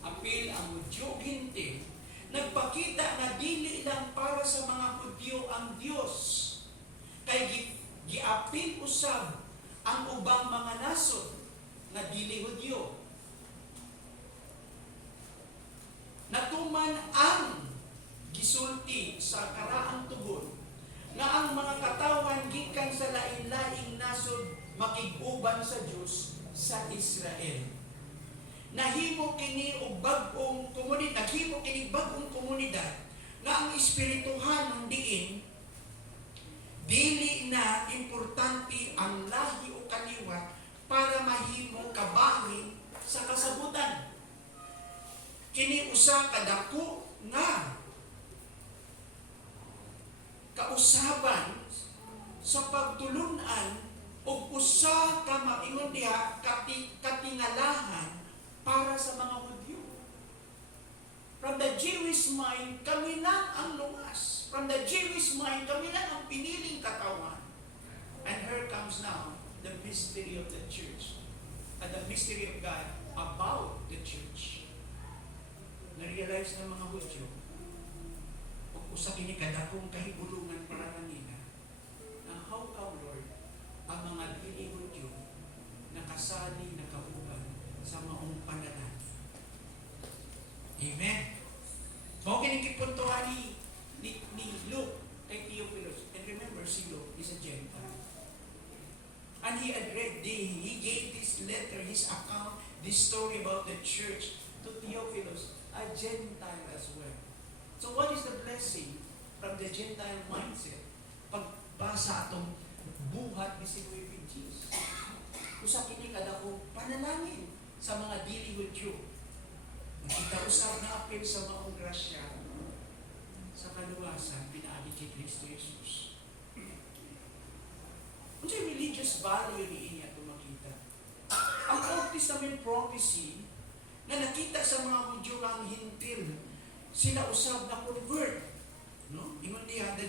apil ang Hudyo Hintil, nagpakita na dili lang para sa mga Hudyo ang Dios, kay giapil usab ang ubang mga nasod na dili Hudyo. Natuman ang gisulti sa karaang tugon nga ang mga katawan gikan sa lain-laing nasod makig-uban sa Dios sa Israel. Nahimo kini og bag-ong komunidad, nahimo kini bag-ong komunidad nga ang espirituhan diin dili na importante ang lahi o kaliwa para mahimo kabahin sa kasabutan. Kini usa ka dako nga kausaban sa pagtulunan o usa ka maingon diha katingalahan para sa mga Hudyo. From the Jewish mind, kami lang ang lumas. From the Jewish mind, kami lang ang piniling katawan. And here comes now the mystery of the church and the mystery of God about the church. Na-realize ng mga Hudyo, usa kini kadakong kahigulungan para kanina na how come, Lord, ang mga dili Hudyo nakasali, nakauban sa maong pangalan. Amen. Mao kini gipuntuhan ni Luke kay Theophilus. And remember, si Luke is a Gentile. And he gave this letter, his account, this story about the church to Theophilus, a Gentile as well. So what is the blessing from the Gentile mindset? Pagbasa atong buhat ni si Gs. Usa kini kadako panalangin sa mga dili Hudyo. Nakita usab na apel sa maong grasya sa kaluwasan pinaagi kay Kristo Jesus. Unsay religious value niiya ito makita? Ang Old Testament prophecy na nakita sa mga Hudyo ang hintil, sila usab na convert. No? Ingon diha, the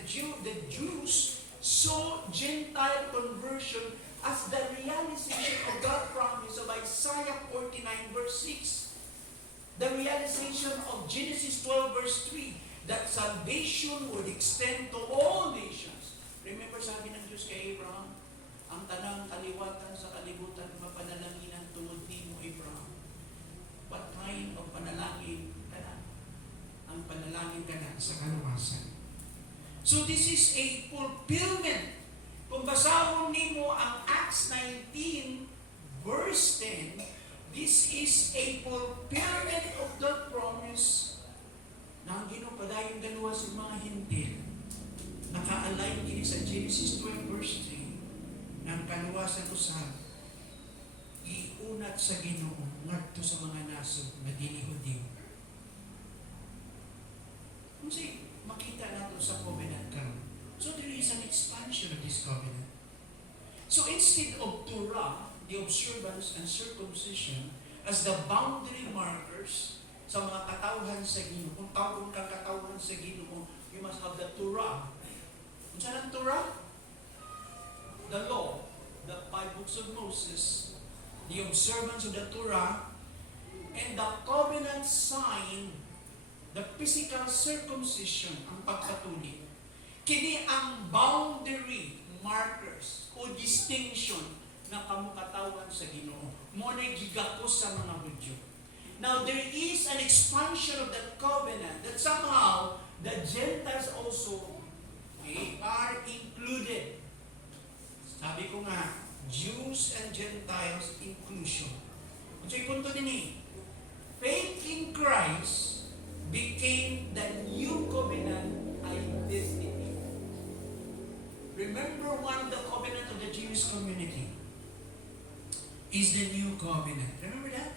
Jews saw Gentile conversion as the realization of God's promise of Isaiah 49 verse 6. The realization of Genesis 12 verse 3 that salvation would extend to all nations. Remember sabi ng Diyos kay Abraham, ang tanang kaliwatan sa kalibutan mapanalanginan tungod nimo Abraham. What kind of panalangin kana? Ang panalangin kana sa kaluwasan. So this is a fulfillment. Kung basahon nimo ang Acts 19 verse 10, this is a fulfillment of the promise na ang Ginoo padayon ganuwa sa mga Hintil. Naka-align kini sa Genesis 12 verse 3 ng kaluwasan usab iunat sa Ginoo ngadto sa mga nasod nga dili Hudyo. Unsay makita nato sa covenant karon? So there is an expansion of this covenant. So instead of Torah, the observance and circumcision as the boundary markers sa mga katawhan sa Ginoo, kung tawgon kang katawhan sa Ginoo, you must have the Torah. Unsa ang Torah? The law, the 5 books of Moses, the observance of the Torah, and the covenant sign, the physical circumcision, ang pagpatuli. Kini ang boundary markers o distinction na kamukatawan sa Ginoo. Mo na gigakos sa mga Hudyo. Now, there is an expansion of that covenant that somehow the Gentiles also are included. Sabi ko nga, Jews and Gentiles inclusion. So, punto din faith in Christ became the new covenant identity. Remember one of the covenant of the Jewish community is the new covenant. Remember that?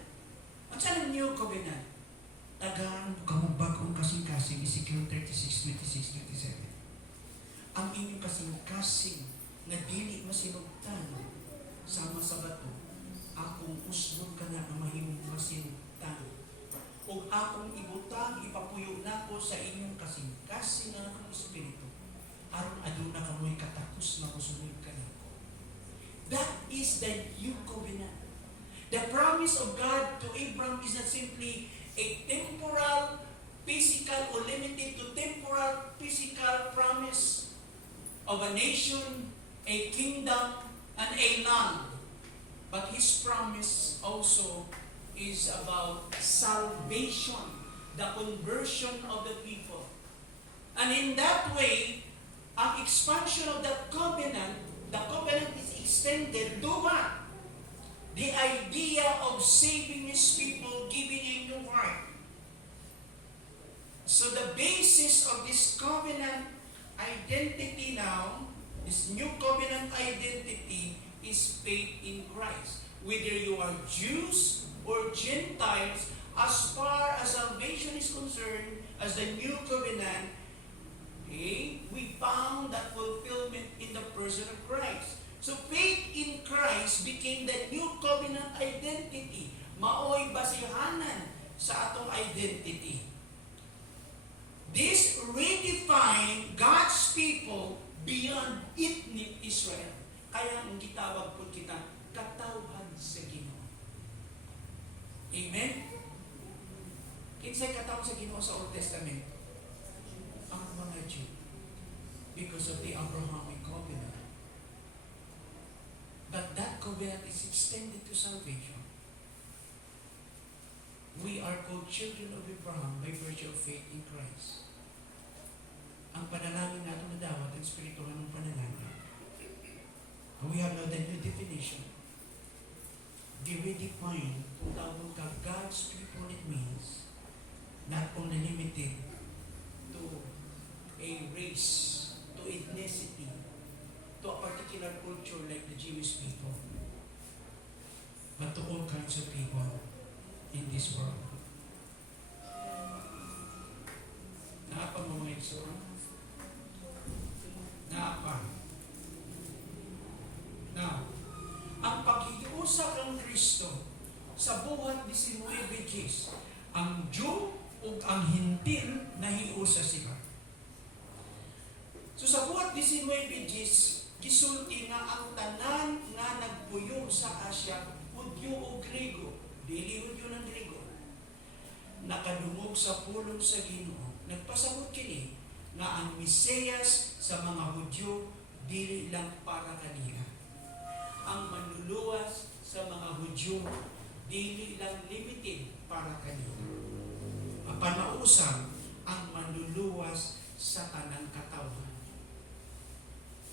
At saan ang new covenant? Tagaan kamong bagong kasing-kasing, Ezekiel 36:26-27. Ang inyong kasing-kasing na dili masinugtan sama sa bato, akong usbon ka na mahimong masinugtan. O akong ibutang, ipapuyo na ko sa inyong kasing-kasing na akong espiritu. Aron aduna ka mo'y katakos na kusunod ka na ko. That is the new covenant. The promise of God to Abraham is not simply a temporal, physical, or limited to temporal, physical promise of a nation, a kingdom, and a land. But His promise also is about salvation, the conversion of the people. And in that way, ang expansion of that covenant, the covenant is extended to what? The idea of saving His people, giving a new heart. So the basis of this covenant identity now, this new covenant identity, is faith in Christ. Whether you are Jews or Gentiles, as far as salvation is concerned, as the new covenant, we found that fulfillment in the person of Christ. So faith in Christ became the new covenant identity. Mao'y basihanan sa atong identity. This redefined God's people beyond ethnic Israel. Kaya ang gitawag po kita, katawhan sa Ginoo. Amen? Kinsay katawhan sa Ginoo sa Old Testament? Ang mga Jew. Because of the Abrahamic covenant. But that covenant is extended to salvation. We are called children of Abraham by virtue of faith in Christ. Ang panalangin natin na dawat, ang spiritual ng panalangin. We have now the new definition. The redefined, kung tawag ka God's people, it means not only limited to a race, to ethnicity, to a particular culture like the Jewish people, but to all kinds of people in this world. Naapa mo mga iso? Naapa. Now, ang paghiusap ng Kristo sa buhat 19 Gs, ang Jew o ang Hintil na hiusa sila. So sa buhat 19 Gs, gisulti nga ang tanan nga nagpuyo sa Asya, Hudyo o Grego, dili Hudyo ng Grego, nakadungog sa pulong sa Ginoo. Nagpasabot kini nga ang Mesiyas sa mga Hudyo dili lang para kanila. Ang manluluwas sa mga Hudyo dili lang limited para kanila. Panausang ang manluluwas sa tanang katawan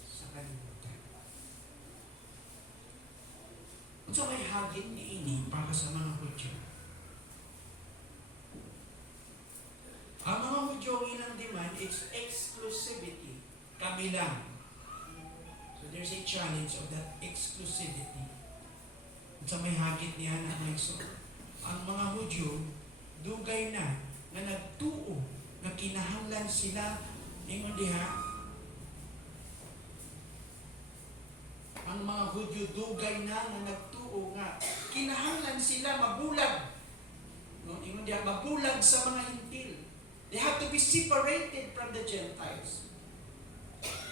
sa kalibutan. So may hagin ni ini para sa mga Hudyo. Ang mga Hudyo ang ilang demand, it's exclusivity. Kami lang. So there's a challenge of that exclusivity. At sa may hagit niya na ang mga Hudyo, dugay na nagtuo, na kinahanglan sila, ingon diha, ang mga Hudyo dugay na nagtuo nga, kinahanglan sila mabulag. No? Ingon diha, mabulag sa mga Hintil. They have to be separated from the Gentiles.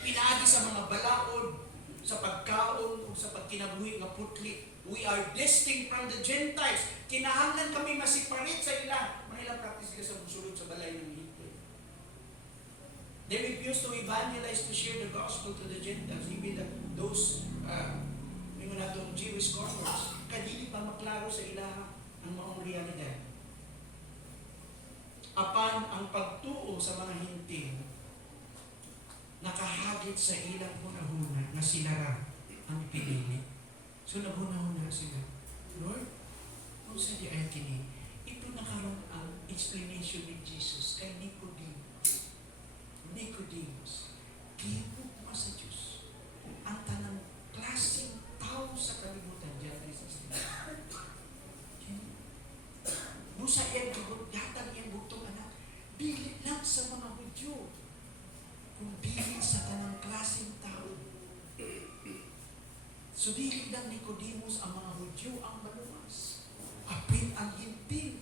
Pinaagi sa mga balaod, sa pagkaon, o sa pagkinabuhi nga putli. We are distinct from the Gentiles. Kinahanglan kami masiparate sa ila. Manilang practice ka sa musulod sa balay ng Hintil. They refuse to evangelize, to share the gospel to the Gentiles. Even those Jewish converts, kadili pa maklaro sa ila ang maong realidad. Apan ang pagtuo sa mga Hintil, nakahagit sa ilang hunahuna na sila ra ang pinili. So naghunahuna sila, Lord, kung sa di ay kini, ito nakaroon ang explanation ni Jesus kay Nicodemus. Nicodemus, gibog mo sa Diyos ang tanang klaseng tao sa kalibutan. John 3:16. So dili lang Nicodemus ang mga Hudyo ang maluwas. Apil ang hintil.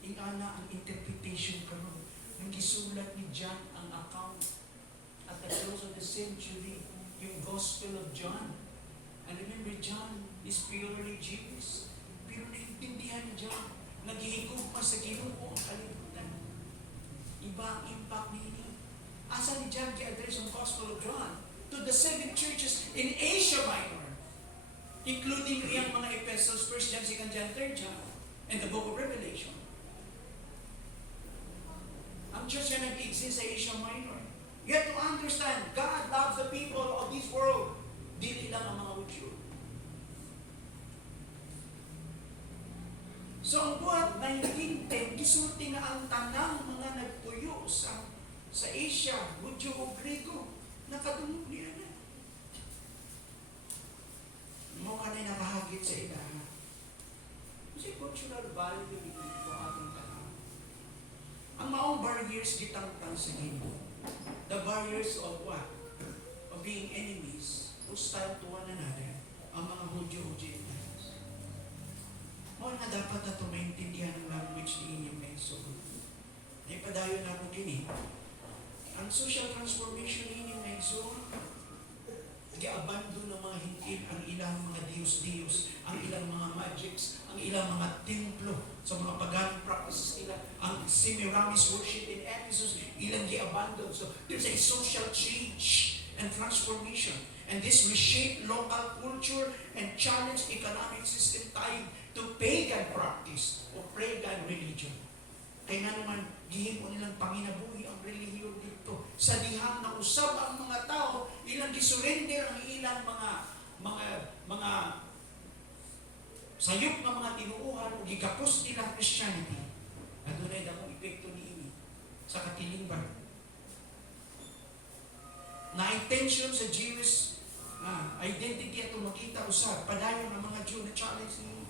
Ingana ang interpretation karon. Ang gisulat ni John ang account at the close of the century, yung Gospel of John. And remember, John is purely Jewish. Pero naintindihan ni John, naghihigugma sa Ginoo ang kalibutan. Iba ang impact niya. Asa ni John gi-address ang Gospel of John? To the 7 churches in Asia Minor, including riyang mga epistles, 1 John, 2 John, 3 John, and the book of Revelation. Ang church na nag-exist sa Asia Minor. You have to understand, God loves the people of this world. Dili lang ang mga Hudyo. So ang buhat 1910, gisulti nga ang tanang mga nagpuyo sa Asia, Hudyo o Grego, nakadungog niya na. Mo ka na nakahagit sa ilaha. Kasi cultural value dito ating tanang. Ang maong barriers gitangtang sa Ginoo. The barriers of what? Of being enemies, hostile to one another, ang mga Hudyo o Gentiles. Mo na dapat na maintindihan ng language ni inyong Meso. Naipadayon na mo din ang social transformation ni Meso, nag-abandon ng mga hintil ang ilang mga Diyos-Diyos, ang ilang mga magics, ang ilang mga templo sa mga pagan practices nila, ang Semiramis worship in Ephesus, ilang gi-abandon. So there's a social change and transformation. And this reshape local culture and challenge economic system tied to pagan practice o pagan religion. Kaya nga naman, gihimo nilang panginabuhi ang relihiyon dito. Sa dihang na usab ang mga tao, ilang gisurrender ang ilang mga sayop ng mga tinuuhan o gigapos nilang Christianity. Adunay dakong epekto niini sa katilingban. Na-intention sa Jewish identity at makita usab, padayon ang mga Jew na challenge niini.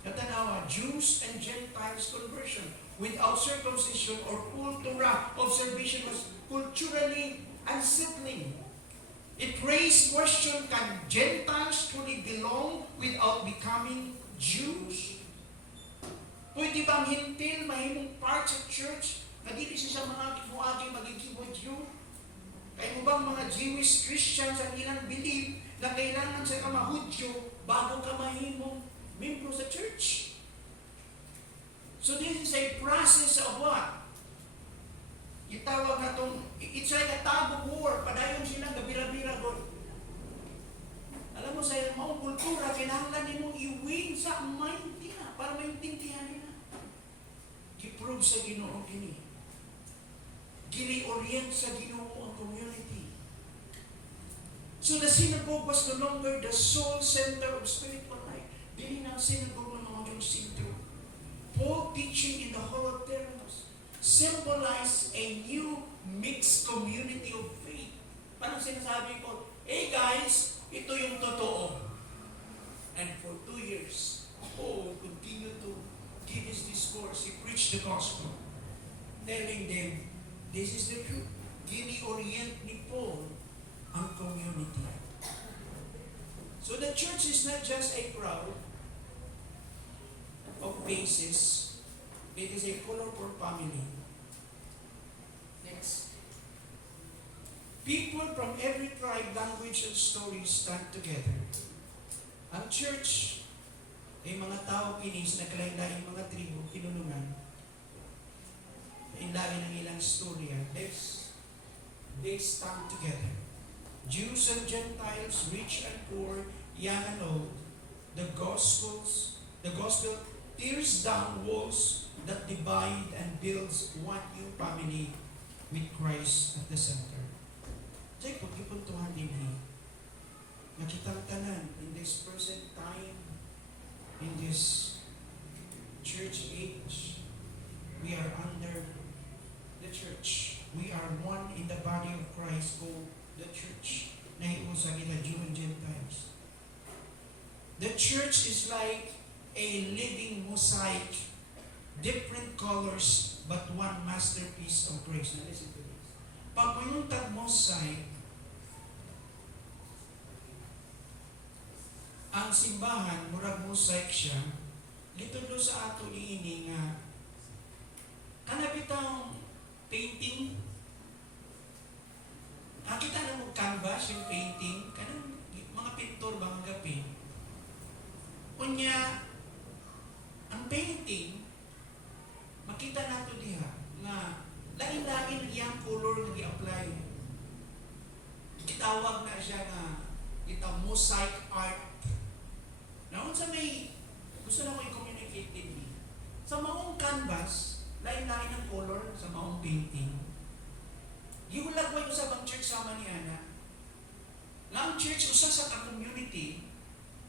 Katanawa, Jews and Gentiles conversion without circumcision or full Torah observation was culturally unsettling. It raised question, can Gentiles truly belong without becoming Jews? Pwede bang hintil mahimong part sa church na dili siya sa mga kimuagi magiging Jew? Kaya mo bang mga Jewish Christians ang ilang believe na kailangan sa kamahudyo bago ka mahimong membro sa church? So this is a process of what? Itawag na itong, it's like a tug of war. Padayon silang gabira-bira doon. Alam mo, sa mga kultura, kailangan din mong i-win sa mind nila para maintindihan nila. Giprove sa Ginoo kini. Gili-orient sa Ginoo ang community. So the synagogue was no longer the sole center of spiritual life. Dili na ang synagogue ng mga Diyos sinto. Paul teaching in the Hall of Tyrannus symbolize a new mixed community of faith. Parang sinasabi ko, hey guys, ito yung totoo. And for 2 years, Paul continued to give his discourse. He preached the gospel, telling them, this is the truth. Gini-orient ni Paul ang community. So the church is not just a crowd of faces. It is a colorful family. Next. People from every tribe, language, and story stand together. Ang church ay mga tao kinis na kalain-laing mga tribo, kinulungan. Lain-lain ang ilang storya. They stand together. Jews and Gentiles, rich and poor, young and old. The gospel tears down walls that divide and builds one new family with Christ at the center. Diyan, pagkipuntuhan din nakitang tanan in this present time, in this church age, we are under the church. We are one in the body of Christ called the church. Nahipo sa kita, Jew and Gentiles. The church is like a living mosaic, different colors, but one masterpiece of grace. Now listen to this. Pag pinuntag mosaic, ang simbahan, murag mosaic siya, litod sa ato niini nga, kanabitang painting, nakita na mo canvas, yung painting, kanang mga pintor, mga gapi. Kunya, ang painting, makita nato diha, nga, lain-lain iyang color nga gi-apply. Gitawag na siya nga, mosaic art. Naon sa may, gusto na ko i-communicate din ni. Sa maong canvas, lain-lain ang color sa maong painting. Giulagway ko sa bang church sama ni Ana. Nga ang church usa sa ka-community,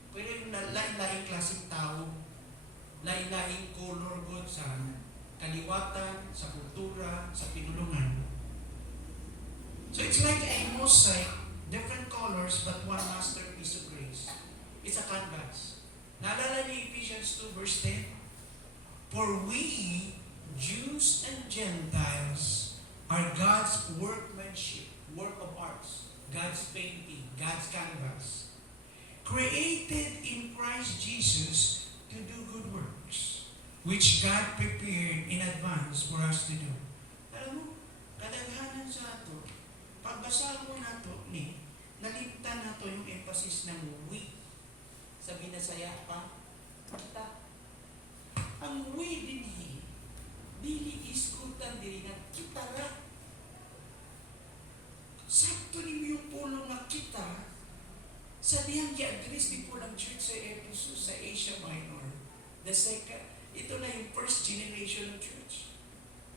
pwede yung lain-lain klaseng tao, lain-lain color good sa kaliwatan, sa kultura, sa pinulungan. So it's like a mosaic, different colors but one masterpiece of grace. It's a canvas. Naalala ni Ephesians 2 verse 10? For we, Jews and Gentiles, are God's workmanship, work of arts, God's painting, God's canvas, created in Christ Jesus to do good works, which God prepared in advance for us to do. Alam mo, kadaghanan sa ato, pagbasa mo na ito, nalimtan na ito yung emphasis ng we. Sa binasaya pa, kita. Ang we din dili iskutan dili nga kita ra. Sakto ni yung pulo nga kita sa diyang gi-address di po ng church sa Ephesus, sa Asia Minor. The second, ito na yung first generation ng church.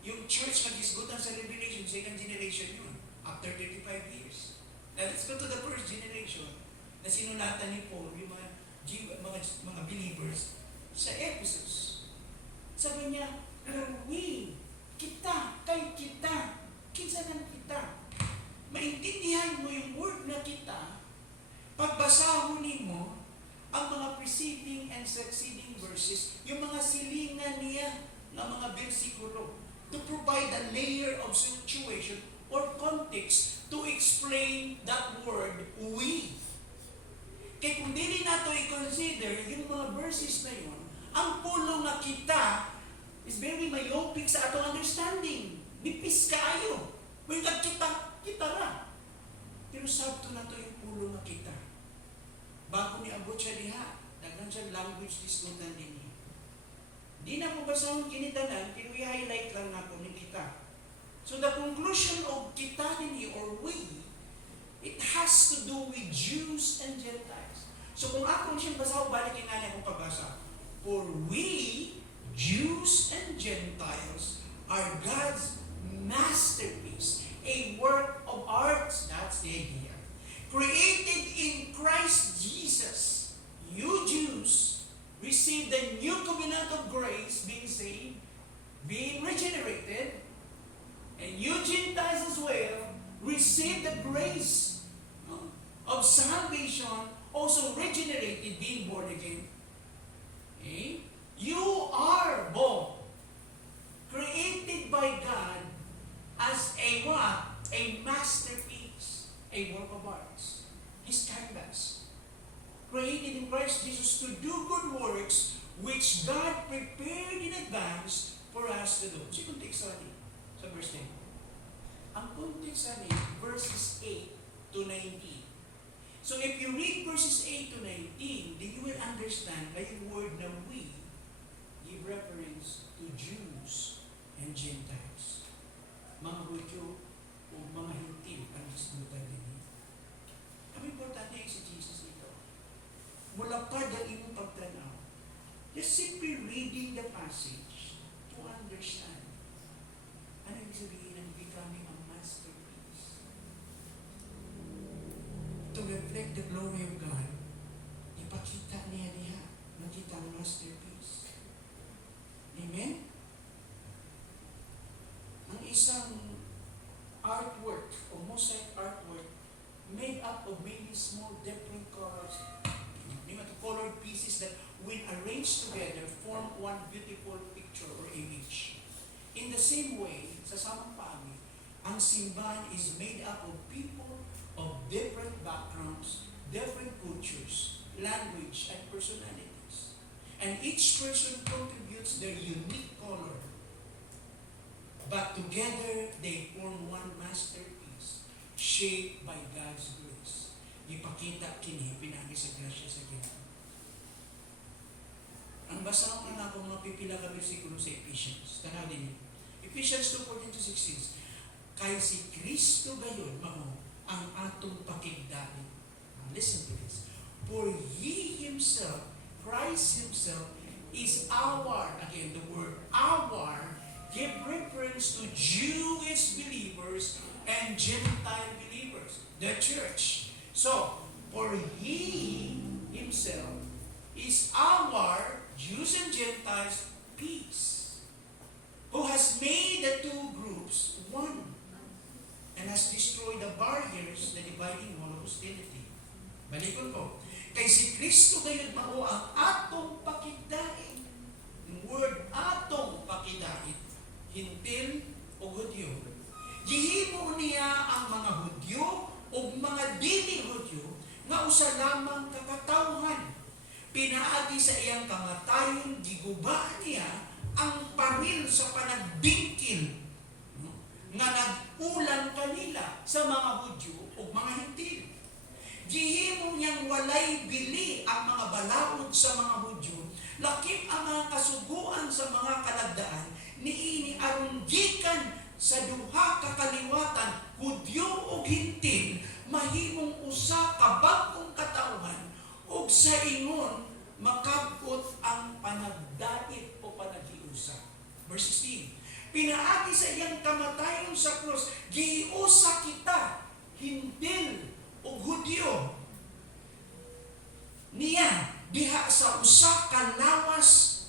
Yung church nag-isgutan sa Revelation, second generation yun, after 35 years. Now let's go to the first generation na sinulatan ni Paul, yung mga believers sa Ephesus. Sabi niya, we, kita, kay kita, kinsa ng kita. Maintindihan mo yung word na kita, pagbasahon mo ang mga preceding and succeeding verses, yung mga silingan niya ng mga bersikulo, to provide a layer of situation or context to explain that word, we. Kaya kung dili nato i-consider yung mga verses na yun, ang pulong na kita is very myopic sa atong understanding. Nipis kaayo. May kita ra. Pero sabto na to yung pulong na kita. Bago ni abot siya diha, daghan siya language diskutan din niya. Di na ko basahon kinitanan, pero i-highlight lang na ko ni kita. So the conclusion of kita nini or we, it has to do with Jews and Gentiles. So kung akong siyang basaw, balikin nga niya akong pagbasa. For we, Jews and Gentiles, are God's masterpiece, a work of art, that's the idea, created in Christ Jesus. You Jews receive the new covenant of grace, being saved, being regenerated, and you Gentiles as well receive the grace of salvation, also regenerated, being born again. Okay? You are born, created by God as a what? A masterpiece, a work of arts. His canvas. Created in Christ Jesus to do good works which God prepared in advance for us to do. Si context sa verse 10. Ang context verses 8 to 19. So if you read verses 8 to 19, then you will understand na yung word na we give reference to Jews and Gentiles. Mga Hudyo o mga Hintil ang disputan din. Ang importante yung si Jesus ito. Mula pa ang imong pagtanaw. Just simply reading the passage to understand. Ano yung sabihin ng becoming a masterpiece? To reflect the glory of God, ipakita niya nakita ang masterpiece. Amen? Ang isang artwork o mosaic artwork made up of many small different colors, colored pieces that when arranged together form one beautiful picture or image. In the same way, sa samang paagi, ang simbahan is made up of people of different backgrounds, different cultures, language, personalities. And each person contributes their unique color. But together, they form one masterpiece, shaped by God's grace. Ipakita kini, pinagi sa grasya sa Ginoo. Ang basa ko na ako mga pipila ka bersikulo sa Ephesians. Tanaw din. Ephesians 2:14-16. Kay si Kristo gayon mao ang atong pakigdait. Listen to this. For He Himself, Christ Himself, is our, again the word our, give reference to Jewish believers and Gentile believers, the church. So, for He Himself is our, Jews and Gentiles, peace, who has made the two groups one, and has destroyed the barriers, the dividing wall of hostility. Balikon ko. Kay si Kristo gayon mao ang atong pakigdait. Yung word atong pakigdait, Hintil o Hudyo. Gihimo niya ang mga Hudyo o mga dili Hudyo nga usa lamang kakatawhan. Pinaagi sa iyang kamatayon, giguba niya ang paril sa panagbingkil nga nag-ulan kanila sa mga Hudyo o mga Hintil. Gihimo niyang walay bili ang mga balaod sa mga Hudyo, lakip ang mga kasuguan sa mga kalagdaan, niini aron gikan sa duha ka kaliwatan, Hudyo o Hintil, mahimong usa ka bag-ong katawhan, ug sa ingon makabot ang panagdait o panagiusa. Verse 16. Pinaagi sa iyang kamatayon sa krus, giusa kita, Hintil o Hudyo. Niya diha sa usa ka lawas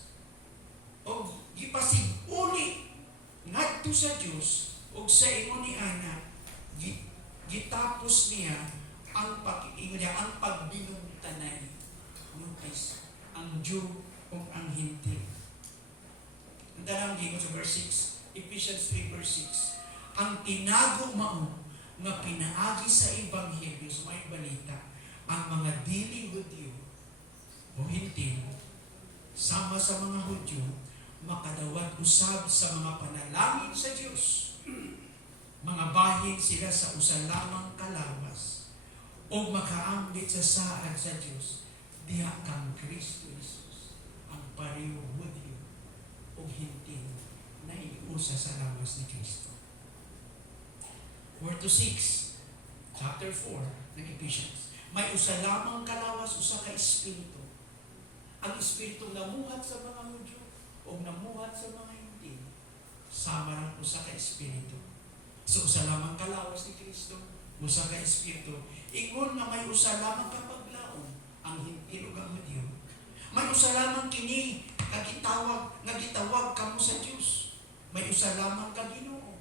o gipasiguli ngadto sa Dios ug sa ingon ni ana gitapos niya ang pag-iingon niya ang pagbinungtanan. Notice, ang Jew o ang Hintil. Ang tanang gingon sa verse 6, Ephesians 3 verse 6, ang tinago mao nga pinaagi sa Ebanghelyo sa may balita, ang mga dili Hudyo o Hintil, sama sa mga Hudyo, makadawat usab sa mga panalangin sa Diyos. Mga bahin sila sa usa lamang kalawas o makaambit sa saad sa Diyos, diha kang Kristo Jesus, ang pareho Hudyo o Hintil na iusa sa lawas ni Kristo. 4-6, chapter 4 ng Ephesians. May usa lamang kalawas, usa ka espiritu. Ang espiritu namuhat sa mga Hudyo o namuhat sa mga Hintil. Sama rin usa ka espiritu. So usa lamang kalawas ni Kristo, usa ka espiritu. Ingon na may usa lamang kapaglaon, ang Hintil ug ang Hudyo. May usa lamang kini kagitawag nga gitawag kamo sa Dios. May usa lamang ka Ginoo,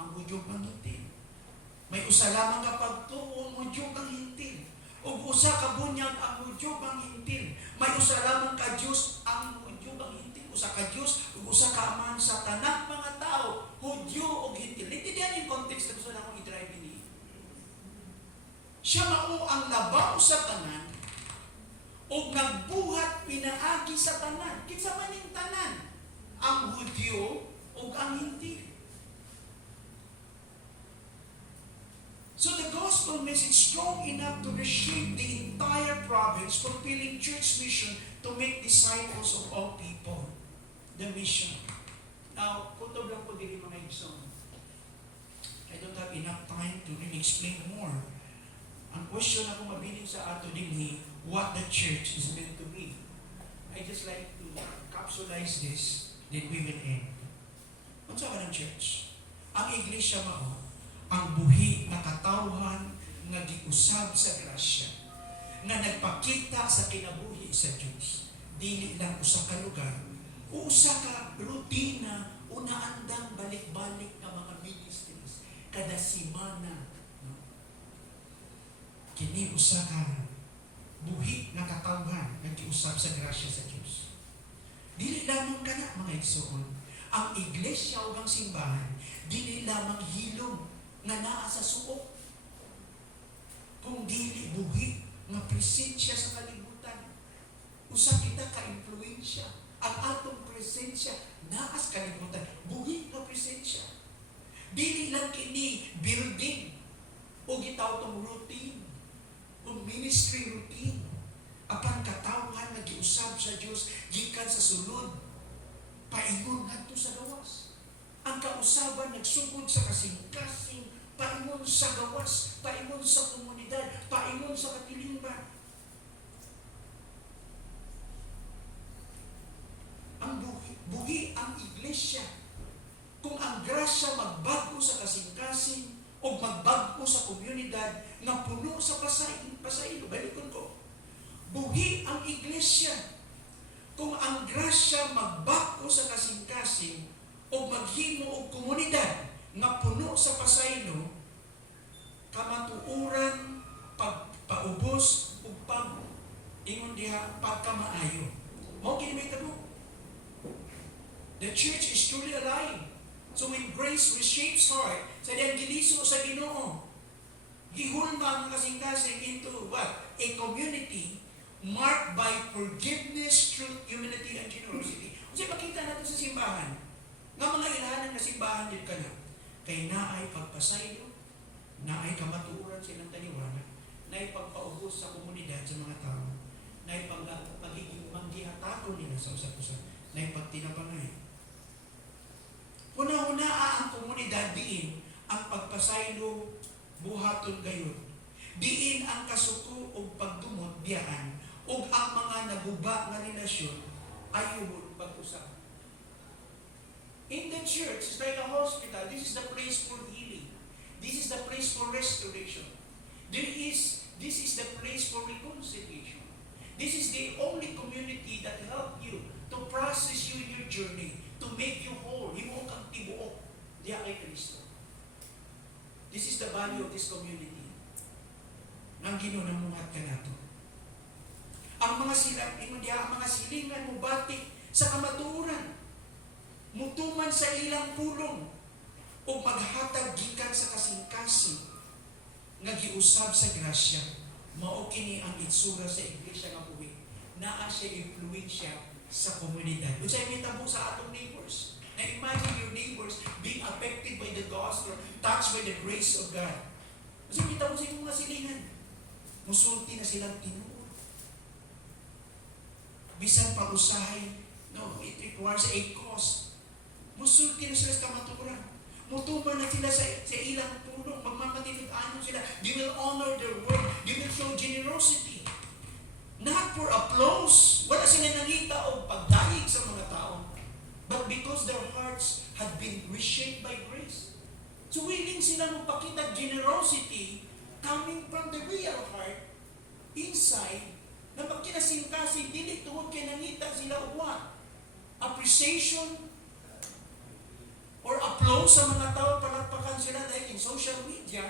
ang Hudyo ug ang Hintil. May usa lamang ka pagtuo, Hudyo kang Hintil. Ug usa ka bunyag ang Hudyo kang Hintil. May usa lamang ka Dios ang Hudyo kang Hintil. Usa ka Dios ug usa ka Amahan sa tanang mga tao, Hudyo ug Hintil. Intindihan yung context na gusto na akong i-drive ini. Siya mao ang labaw sa tanan ug nagbuhat pinaagi sa tanan. Kinsa man ning tanan? Ang Hudyo ug ang Hintil. So the gospel message strong enough to reshape the entire province, fulfilling church mission to make disciples of all people. The mission. Now, kutob lang po dili mga igsoon. I don't have enough time to really explain more. Ang question ako mabiling sa ato dinhi, what the church is meant to be. I just like to capsulize this, then we will end. Ano sa ng church? Ang iglesia mao, ang buhi na katawhan nga giusab sa grasya, nga nagpakita sa kinabuhi sa Diyos. Dili lang usa ka lugar, o usa ka rutina, unaandang balik-balik nga mga ministries, kada semana. No? Kini usa ka buhi na katawhan nga giusab sa grasya sa Diyos. Dili lamang kana mga igsoon, ang iglesia o ang simbahan, dili lamang hilom nga naa sa suok, kung dili buhi nga presensya sa kalibutan. Usa kita ka-impluensya. Ang atong presensya naas kalibutan. Buhi nga presensya. Dili lang kini building o gitaw tong routine o ministry routine. Apan katawhan nga giusab sa Dios gikan sa sulod paingon ngadto sa gawas. Ang kausaban nagsugod sa kasing-kasing, paingon sa gawas, paingon sa komunidad, paingon sa katilingban. Ang buhi ang iglesia. Kung ang grasya magbago sa kasing-kasing o magbago sa komunidad na puno sa pasaylo, balikon ko. Buhi ang iglesia. Kung ang grasya magbago sa kasing-kasing o maghimo og komunidad nga puno sa pasaylo, kamatuuran, pagpaubos ug ingon diha pagkamaayo. Mao kini may tabo. The church is truly alive. So when grace reshapes heart, sa diyang giliso sa Ginoo, gihulma ang kasing-kasing into what? A community marked by forgiveness, truth, humility, and generosity. Kasi makita natin sa simbahan, nga mga ilahanan na simbahan din ka na, kay naay pagpasaylo, naay kamatuuran silang taliwanag, naay pagpaubos sa komunidad sa mga tao, naay pagiging manggihatako nila sa usap-usap, naay pagtinapangay. Una-una ang komunidad diin ang pagpasaylo buhaton gayon. Diin ang kasuko o pagdumot biyaan o ang mga naguba nga relasyon ayon pag-usap. In the church, it's like a hospital. This is the place for healing. This is the place for restoration. This is the place for reconciliation. This is the only community that help you to process you in your journey, to make you whole. Himo kang tibuok diya kay Kristo. This is the value of this community. Nang Ginoo namuhat ka nato. Ang mga silang, ang mga silingan mo batik sa kamatuoran. Mutuman sa ilang pulong o maghatag gikan sa kasing-kasing nga giusab sa grasya. Mao kini ang itsura sa iglesia nga buhi. Naa siya influensya sa komunidad. Unsay mitabo sa atong neighbors. Na imagine your neighbors being affected by the gospel, touched by the grace of God. Unsay mitabo sa imong mga silingan. Musulti na silang tinuod. Bisan pa usahay, no, it requires a cost. Musulti na sila sa kamaturan. Mutuban na sila sa ilang tulong. Magmamatinid-anon sila. They will honor their work. They will show generosity. Not for applause. Wala sila nangita o pagdaig sa mga tao. But because their hearts had been reshaped by grace. So willing sila magpakita generosity coming from the real heart inside na magkinasingkasing dili tungod kay nangita sila uwa. Appreciation or applause sa mga tao, palakpakan sila dahil in social media.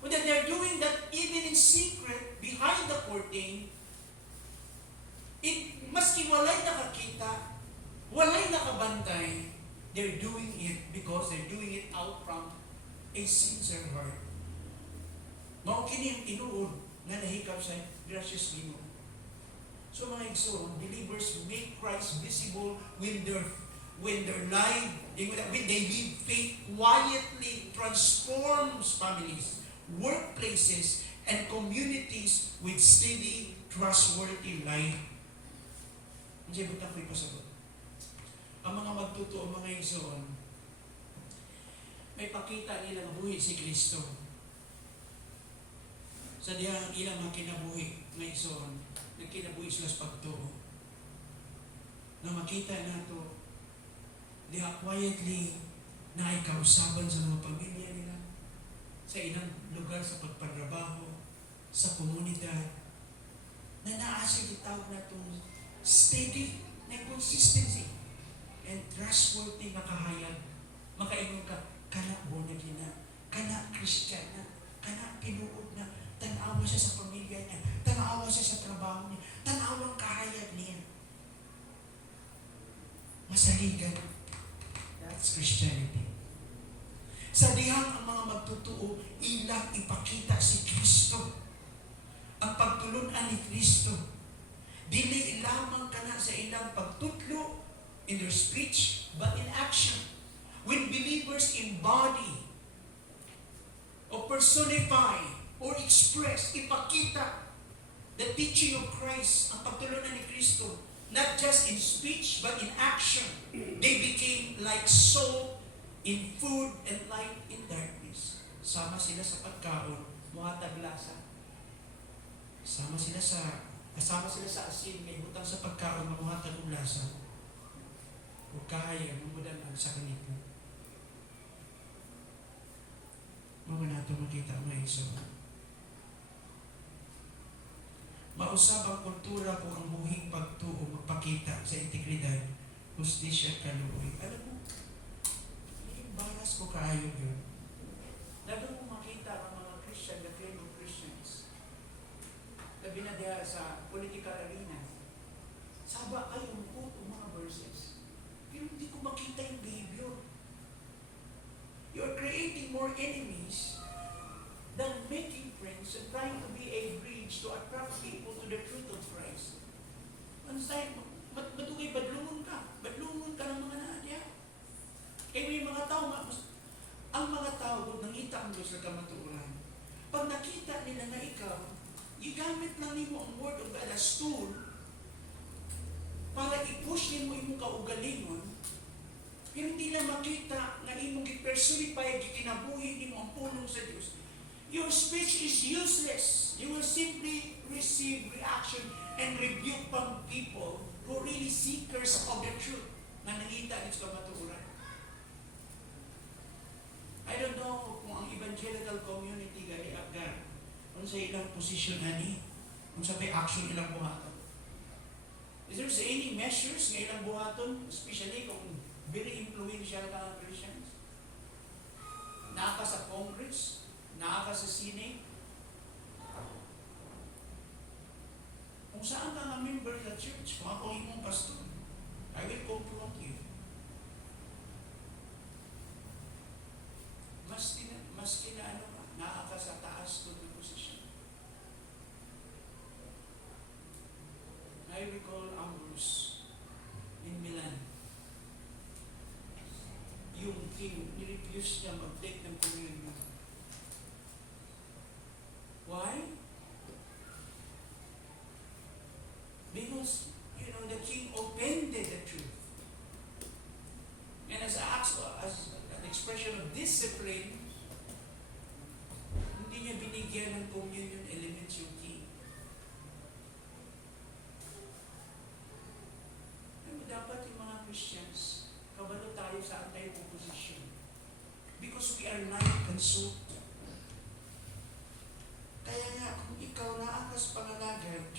But then they're doing that even in secret, behind the curtain. Maski walay nakakita, walay nakabantay, they're doing it because they're doing it out from a sincere heart. Mao kini ang tinuod nga nahikap sa gracious Ginoo. So mga igsoon, believers make Christ visible when their life, when they live faith quietly transforms families, workplaces, and communities with steady, trustworthy life. Hindi ba tapoy pasagot? Ang mga magtuto, ang mga igsoon, may pakita nilang buhi si Kristo. Sa diyang ilang mga kinabuhi ng igsoon, nagkinabuhi sila sa pagtuo. Na makita nato diha quietly na ay kausaban sa mga pamilya nila, sa ilang lugar sa pagpatrabaho, sa komunidad, na naasa gitawag na itong steady na consistency and trustworthy na kahayag. Makaingon ka, kana born again na, kana Christian na, kana pinuod na, tanawa siya sa pamilya niya, tanawa siya sa trabaho niya, tanawang kahayag niya. Masaligan. That's Christianity. Sa dihang ang mga magtutuo, ilang ipakita si Kristo. Ang pagtulunan ni Kristo. Dili lamang kana sa ilang pagtutlo in their speech, but in action. When believers embody or personify or express, ipakita the teaching of Christ, ang pagtulunan ni Kristo, not just in speech, but in action, they became like salt in food and light in darkness. Sama sila sa pagkaon, muhatag lasa. Sama sila sa asin, may butang sa pagkaon, mamuhatag ng lasa. O kaya, mamudalan sa kanito. Mga nato makita mga iso. Mausap ang kultura kung ang buhing pagtuo magpakita sa integridad, hustisya, kaluoy. Alam mo, baras ko kaayo yun. Lalo mo makita ang mga Christian, the claim of Christians. Labi na diya sa political arena. Saba kayo mukuto mga verses. Pero hindi ko makita yung behavior. You're creating more enemies than making friends and trying to be a bridge to attract people to the truth of Christ. Ang sa'yo, matugay, badlungon ka ng mga naadya. Kaya may mga tao, ang mga tao, nangita ang Diyos sa kamatuuran. Pag nakita nila na ikaw, igamit lang nimo ang word of God as tool para i-push nimo imong kaugalingon, pero hindi lang makita na imong i-personify, gikinabuhi nimo ang pulong sa Diyos. Your speech is useless. You will simply receive reaction and rebuke from people who are really seekers of the truth na nangita din sa kamatuuran. I don't know kung ang evangelical community gani agad kung sa ilang posisyon ani, kung sa may action ilang buhaton. Is there any measures nga ilang buhaton, especially kung very influential ka ng Christians? Naa ka sa Congress, naa ka sa Senate, kung saan ka nga member sa church, kung ako imong pastor, I will confront you. Maski na ano ka, naa ka sa taas ko ng position. I recall Ambrose in Milan. Yung king, nirefuse niya mag-take ng communion. Why? Because, the king offended the truth. And as an expression of discipline, hindi niya binigyan ng communion elements yung king. Pero dapat yung mga Christians, kabalo tayo sa anti-opposition. Because we are light and salt. Kaya nga, kung ikaw naakas pangalagad,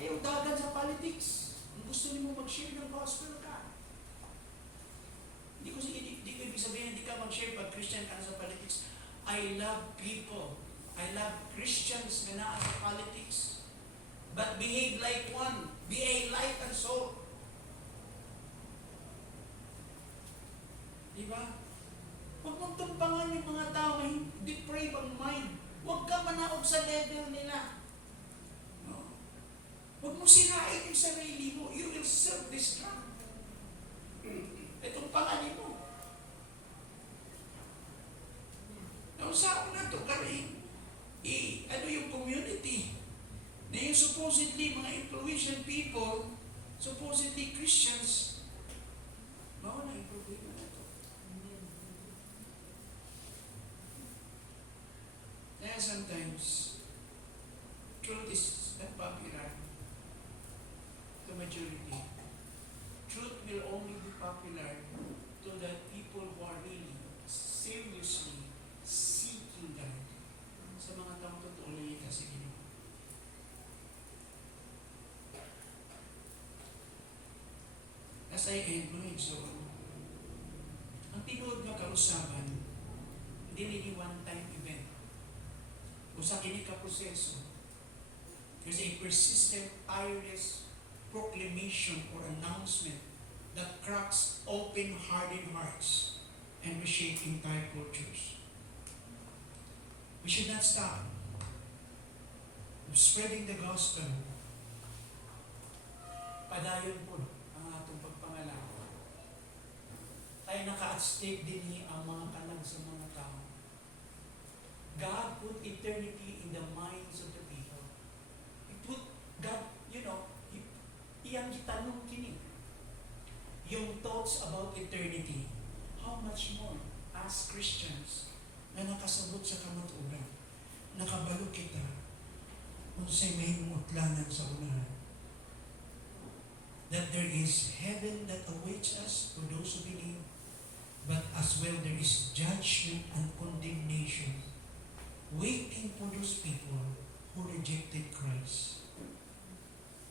ayaw dagan sa politics. Kung gusto niyo mag-share ng gospel ka. Hindi ko ibig sabihin, hindi ka mag-share pag Christian ka na sa politics. I love people. I love Christians na naa sa politics. But behave like one. Be a light and salt. Diba? Huwag mong tumpangan yung mga tao na deprave ang mind. Huwag ka manaog sa level nila. No? Huwag mo sirain yung sarili mo. You will self-destruct. Itong panganin mo. Nausahan na ito karing ano yung community na yung supposedly mga influential people, supposedly Christians, baka na yung problema na ito. Kaya sometimes, truth is not popular to majority. Truth will only be popular to the people who are really seriously seeking God. Sa mga taong totoo na ito sa Ginoo. As I end, mga igsoon, ang tinuod nga kausaban, hindi nini one-time event. Usa kini ka proseso. There's a persistent, tireless proclamation or announcement that cracks open hardened hearts and reshape entire cultures. We should not stop spreading the gospel Padayon po ang atong pagpangalawa. Kaya naka-at stake din ni ang mga kanang sa mga tao. God put eternity in the minds of the people. He put God, iyang gitanong kini. Yung thoughts about eternity, how much more as Christians na nakasabot sa kamatuoran, nakabalo kita kung sa'y may mutlanan sa unahan. That there is heaven that awaits us for those who believe, but as well there is judgment and condemnation waiting for those people who rejected Christ.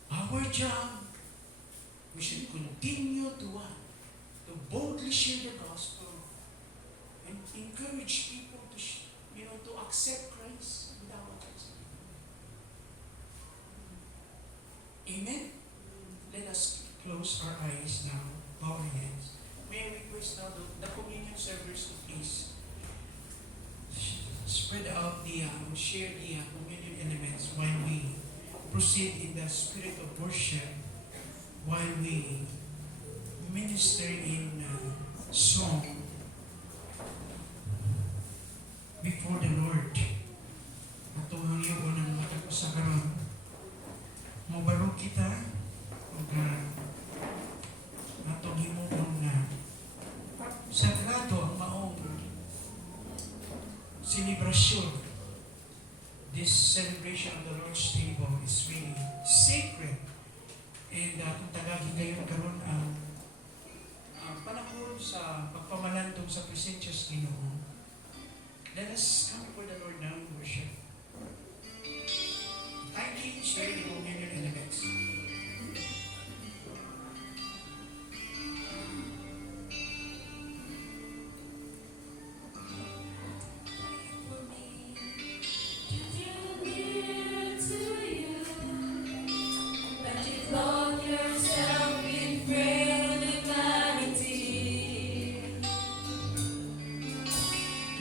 Our job, we should continue to boldly share the gospel and encourage people to accept Christ without us. Amen? Let us close our eyes now, bow our heads. May I request now the communion servers to please spread out share the communion elements while we proceed in the spirit of worship, while we minister in song before the Lord. Atong hangyo ng matapasakaran. Mubarog kita o atong himuon na sagrado ang maong celebration. This celebration of the Lord's table is really sacred. And kung tagagin kayo karon ang panahon sa pagpamalandong sa presensyos Ginoo, let us come before the Lord now in worship. Kindly share the communion elements. Clothe yourself in prayer and humanity.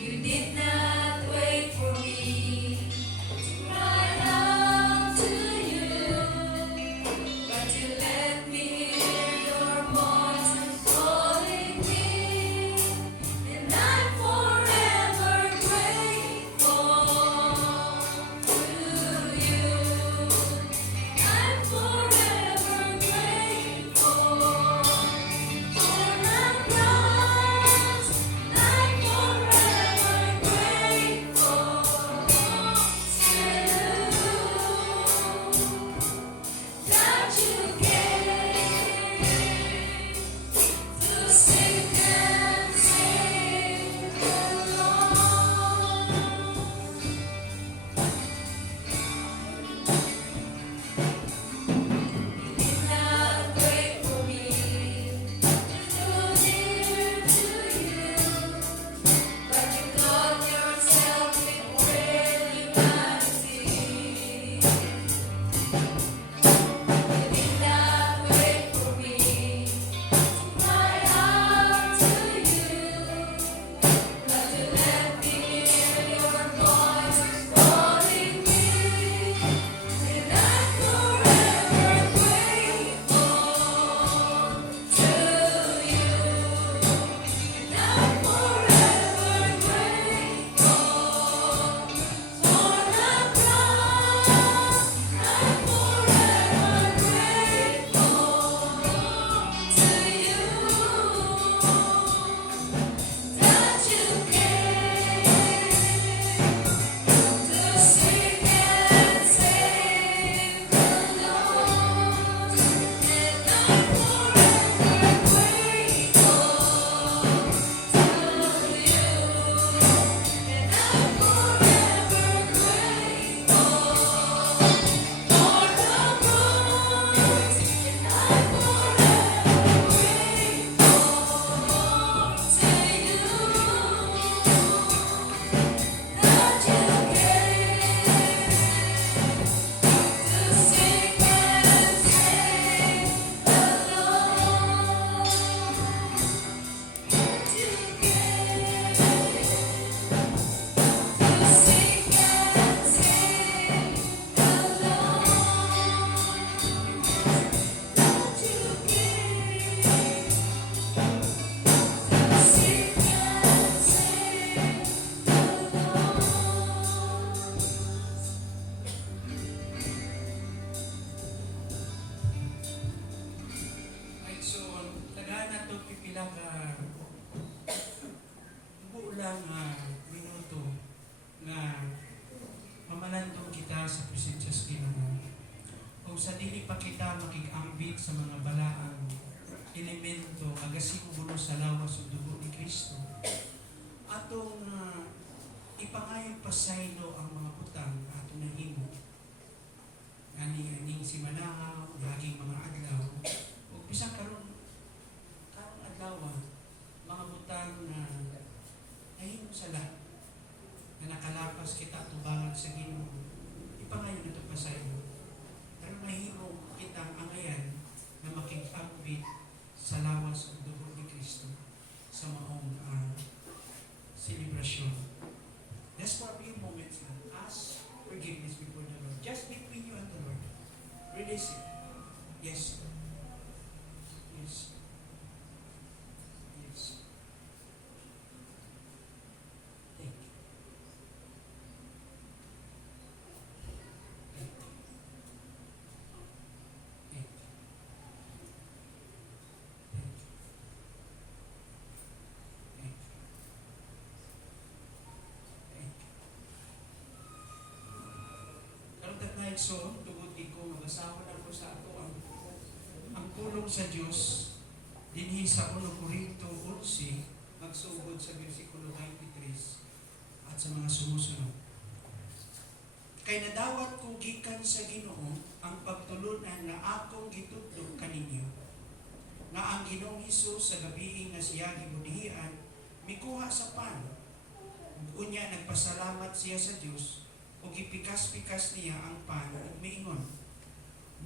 You did not wait for kita sa presensya sa Ginoo. O sa dili pa kita makikambit sa mga balaang elemento agasimbulo sa lawas ug dugo ni Kristo. Atong ipangayong pasaylo ang mga butang atong nahimo. Aning si Manahaw, laging mga adlaw. O bisag karong adlaw, mga butang na nahimo sa lahat na nakalapas kita tubangan sa Ginoo. Ipangayon ito pasaylo. Pero mahimo kitang angayan na makikambit sa lawas ug dugo ni Kristo sa maong celebration. Just for a few moments lang, ask forgiveness before the Lord. Just between you and the Lord. Release it. Yes. Yes. Yes. Thank you. Thank you. Thank you. Thank you. Thank you. Thank you. Karong tatnay so, tugod ko, mabasawan ako sa ato ang pulong sa Diyos dinhi sa 1 Corinto 11, magsugod sa versikulo 23 at sa mga sumusunod. Kay nadawat ko gikan sa Ginoo ang pagtulunan na akong gitudlo kaninyo, na ang Ginoong Hesus sa gabi nga siya gibudihian mikuha sa pan. Unya nagpasalamat siya sa Dios ug gipikas-pikas niya ang pan ug miingon,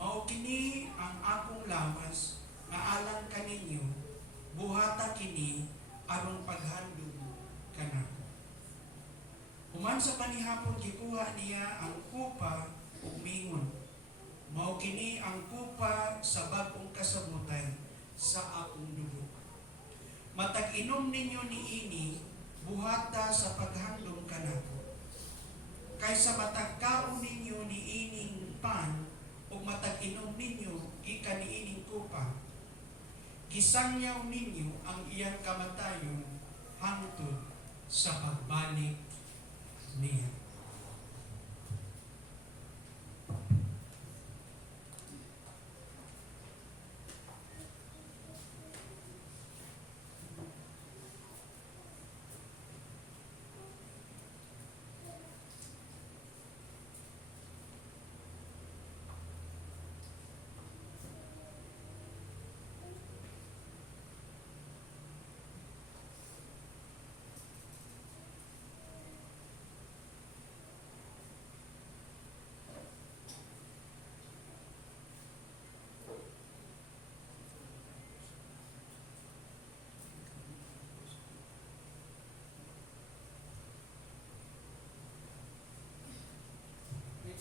mao kini ang akong lawas nga alang kaninyo, buhata kini aron paghandog kanako. Human sa panihapon gikuha niya ang kupa ug miingon, mao kini ang kupa sa bag-ong kasabutan sa akong dugo. Matag inom ninyo niini, buhata sa paghandom kanako. Kaysa matag kaon ninyo niining pan ug matag inom ninyo gikan niining kupa, gisangyaw ninyo ang iyang kamatayon hangtod sa pagbalik niya.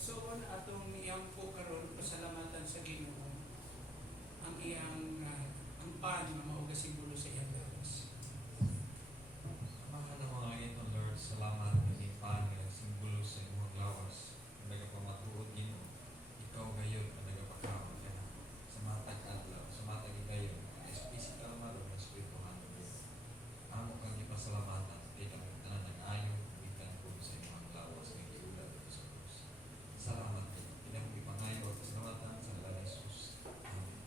So, atong iyang po karon pasalamatan sa Ginoo ang iyang ang pan nga mao ga simbolo sa iyang lawas. Mahal na mga ito, Lord, salamat kini pan nga simbolo sa imong lawas. Nagapamatuod Ginoo, ikaw gayon ang nagapakaon ka na sa matag adlaw, sa matag gayon, as physical man o spiritual man. Amo kang ipasalamatan kay kami tanan nag-ayo bitan ko sa imong lawas nga giulat sa Dios. Salamat kayo. Pinang ipangayo at pasalamatan sa ngalan ni Jesus. Amen.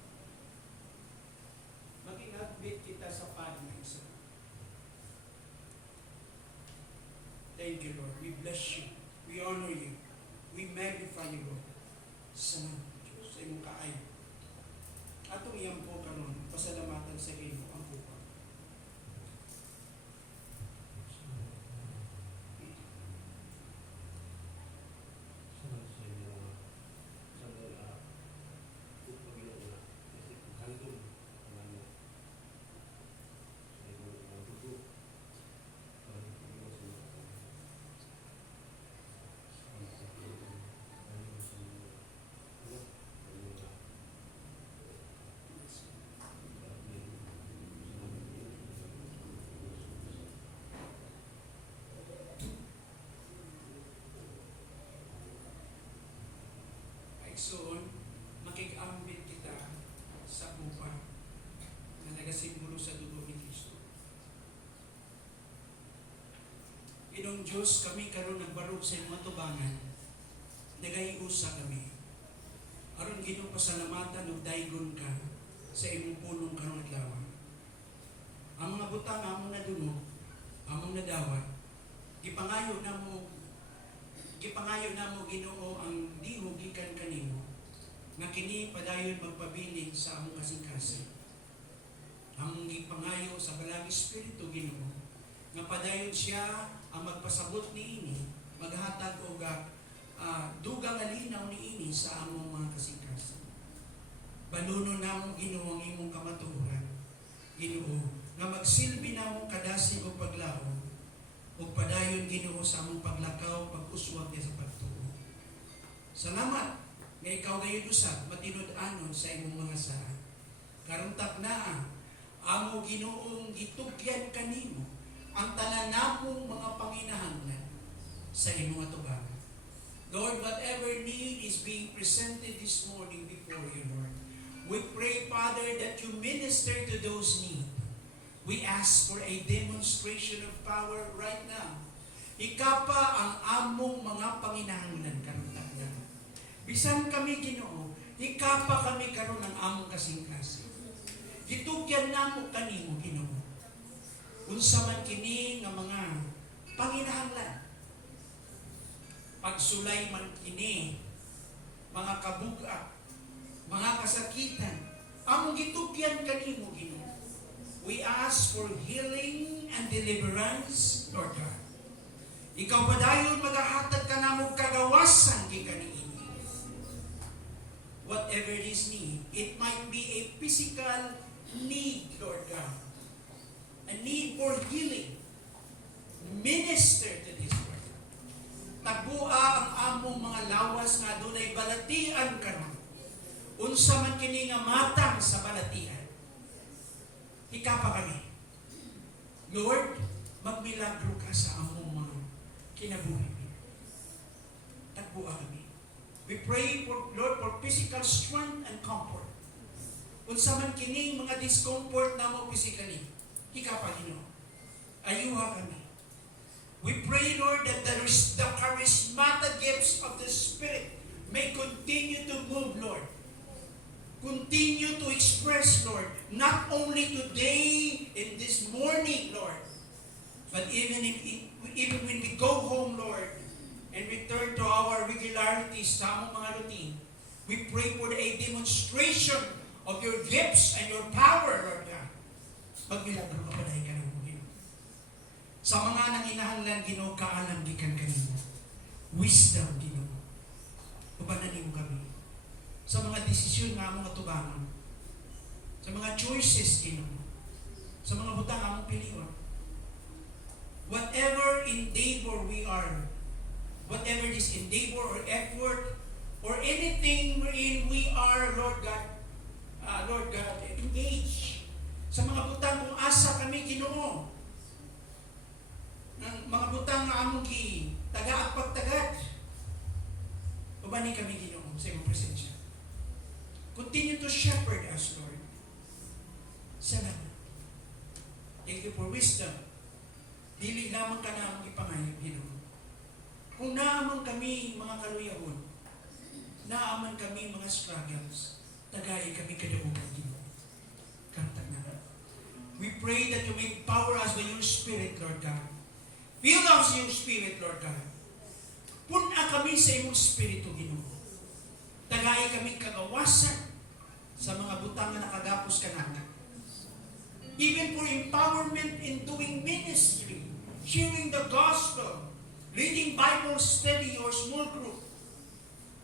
Mag-inadmit kita sa pan nga isa. Thank you, Lord. We bless you. We honor you. We magnify you, Lord. Sa Diyos, sa imong kaayo. Atong iyang po karon pasalamatan sa Ginoo ang kupa. Igsoon, makikambit kita sa kupa na nagasimbolo sa dugo ni Kristo. Inong Diyos, kami karon nagbarog sa imong tubangan. nagaiusa kami. Aron Ginoo pasalamatan ug daygon ka sa imong pulong karong adlaw. Ang mga butang among nadungog, among nadawat, gipangayo namo Ginoo ang dihog gikan kanimo nga kini padayon magpabilin sa among kasing-kasing. Among gipangayo sa Balang Espiritu Ginoo nga padayon siya ang magpasabot niini, maghatag og dugang alinaw niini sa among mga kasing-kasing. Balunon namo Ginoo ang imong kamatuoran, Ginoo, nga magsilbi namong kadasig o paglaom o padayon Ginoo sa among paglakaw, pag-uswag niya sa pagtuo. Salamat nga ikaw gayon usab matinud-anon sa imong mga sala. Karong taknaa, amo Ginoong gitugyan kanimo ang tanan namong mga panginahanglan sa imong atubang. Lord, whatever need is being presented this morning before you, Lord, we pray, Father, that you minister to those needs. We ask for a demonstration of power right now. Ikapa ang among mga panginahanglan karong takna. Bisan kami Ginoo, ikapa kami karon ng among kasing-kasing. Gitugyan namo kanimo Ginoo. Unsa man kini nga mga panginahanglan. Pagsulay man kini, mga kabuga, mga kasakitan, among gitugyan kanimo Ginoo. We ask for healing and deliverance, Lord God. Ikaw pa dayon magahatag ka namong kagawasan gikan niini. Whatever this need, it might be a physical need, Lord God. A need for healing. Minister to this Lord. Tagua ang among mga lawas nga dunay balatian karon. Unsa man kini nga matang sa balatian. Ikapa kami. Lord, magmilagro ka sa among mga kinabuhi. Tagbuha kami. We pray for Lord for physical strength and comfort. Unsa man kining mga discomfort namo physically, ikapa Ginoo. Ayuha kami. We pray, Lord, that the charismatic gifts of the Spirit may continue to move, Lord. Continue to express, Lord, not only today, in this morning, Lord, but even when we go home, Lord, and return to our regularities, sa among mga routine, we pray for a demonstration of your gifts and your power, Lord God. Magmilagro ka pala ka ng Ginoo. Sa mga nanginahanglan, Ginoo, kaalam gikan kanimo. Wisdom, Ginoo. Ubanan mo kami. Sa mga desisyon nga among atubangan, sa mga choices Ginoo, sa mga butang among pilion. Whatever endeavor we are, whatever this endeavor or effort or anything wherein we are, Lord God, engaged sa mga butang kung asa kami Ginoo, ng mga butang nga among taga at pagtagad, ubani kami Ginoo sa imong presensya. Continue to shepherd us, Lord. Salamat. Thank you for wisdom. Dili lamang ka na among ipangayo, Ginoo. Kung naaman kami mga kaluyahon, naaman kami mga struggles, tagay kami kadabugan, Ginoo. Kantag na. We pray that you may empower us by your Spirit, Lord God. Fill us your Spirit, Lord God. Puna kami sa imong Espiritu, Ginoo. Tagay kami kagawasan sa mga butang na nakagapos ka natin. Even for empowerment in doing ministry, sharing the gospel, reading Bible study or small group.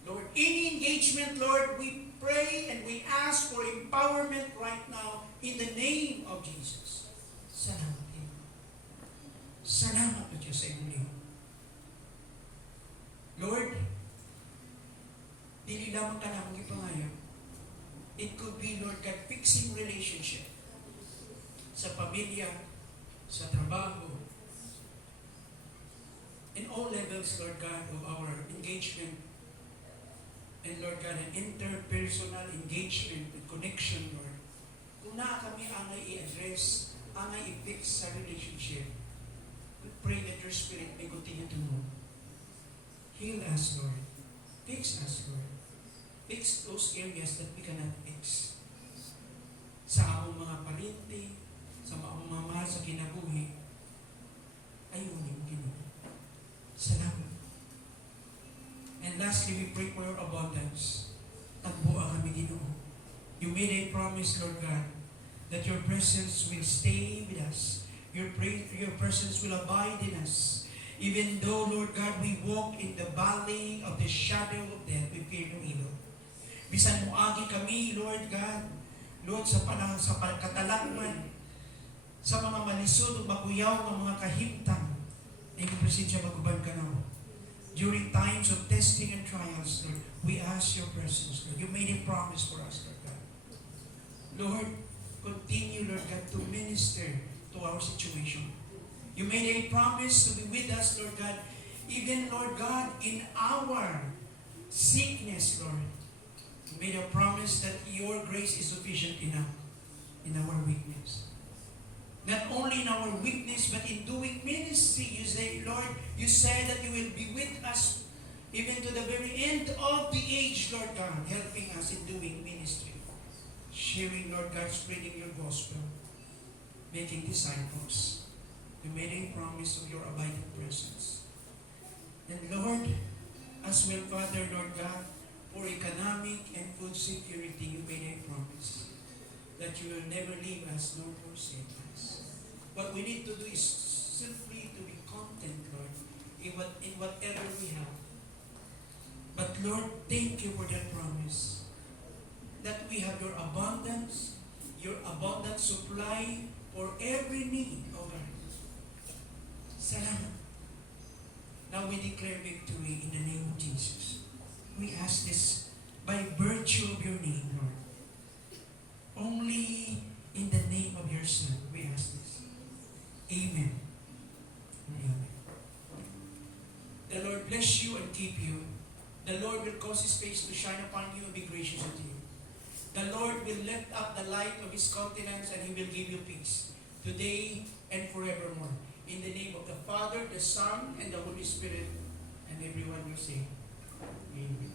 Lord, any engagement, Lord, we pray and we ask for empowerment right now in the name of Jesus. Salamat, Ginoo. Salamat po Diyos sa inyo. Lord, dili lamang ka namang ipangayo. It could be, Lord God, fixing relationship sa pamilya, sa trabaho, in all levels, Lord God, of our engagement. And Lord God, an interpersonal engagement and connection, Lord. Kung na kami angay i-address, angay i-fix sa relationship, we pray that your Spirit may continue to move. Heal us, Lord. Fix us, Lord. Fix those areas that we cannot fix. Sa among mga parinti, sa among mga mahal sa kinabuhi, ayunin mo, Ginoo. Salamat. And lastly, we pray for your abundance. Tagbuan kami, Ginoo. You made a promise, Lord God, that your presence will stay with us. Your presence will abide in us. Even though, Lord God, we walk in the valley of the shadow of death, we fear no evil. Bisan mo agi kami, Lord God, Lord, sa katalangman, sa mga malisod o makuyaw ng mga kahimtang, ay presensya maguban ka na. During times of testing and trials, Lord, we ask your presence, Lord. You made a promise for us, Lord God. Lord, continue, Lord God, to minister to our situation. You made a promise to be with us, Lord God, even, Lord God, in our sickness, Lord. You made a promise that your grace is sufficient enough in our weakness. Not only in our weakness, but in doing ministry, you say, Lord, you said that you will be with us even to the very end of the age, Lord God, helping us in doing ministry. Sharing, Lord God, spreading your gospel, making disciples. You made a promise of your abiding presence. And Lord, as well, Father, Lord God, for economic and food security, you made a promise that you will never leave us nor forsake us. What we need to do is simply to be content, Lord, in whatever we have. But Lord, thank you for that promise, that we have your abundant supply for every need of ours. Salamat. Now we declare victory in the name of Jesus. We ask this by virtue of your name, Lord. Only in the name of your Son, we ask this. Amen. Amen. The Lord bless you and keep you. The Lord will cause His face to shine upon you and be gracious unto you. The Lord will lift up the light of His countenance and He will give you peace, today and forevermore. In the name of the Father, the Son, and the Holy Spirit, and everyone will say, Amen.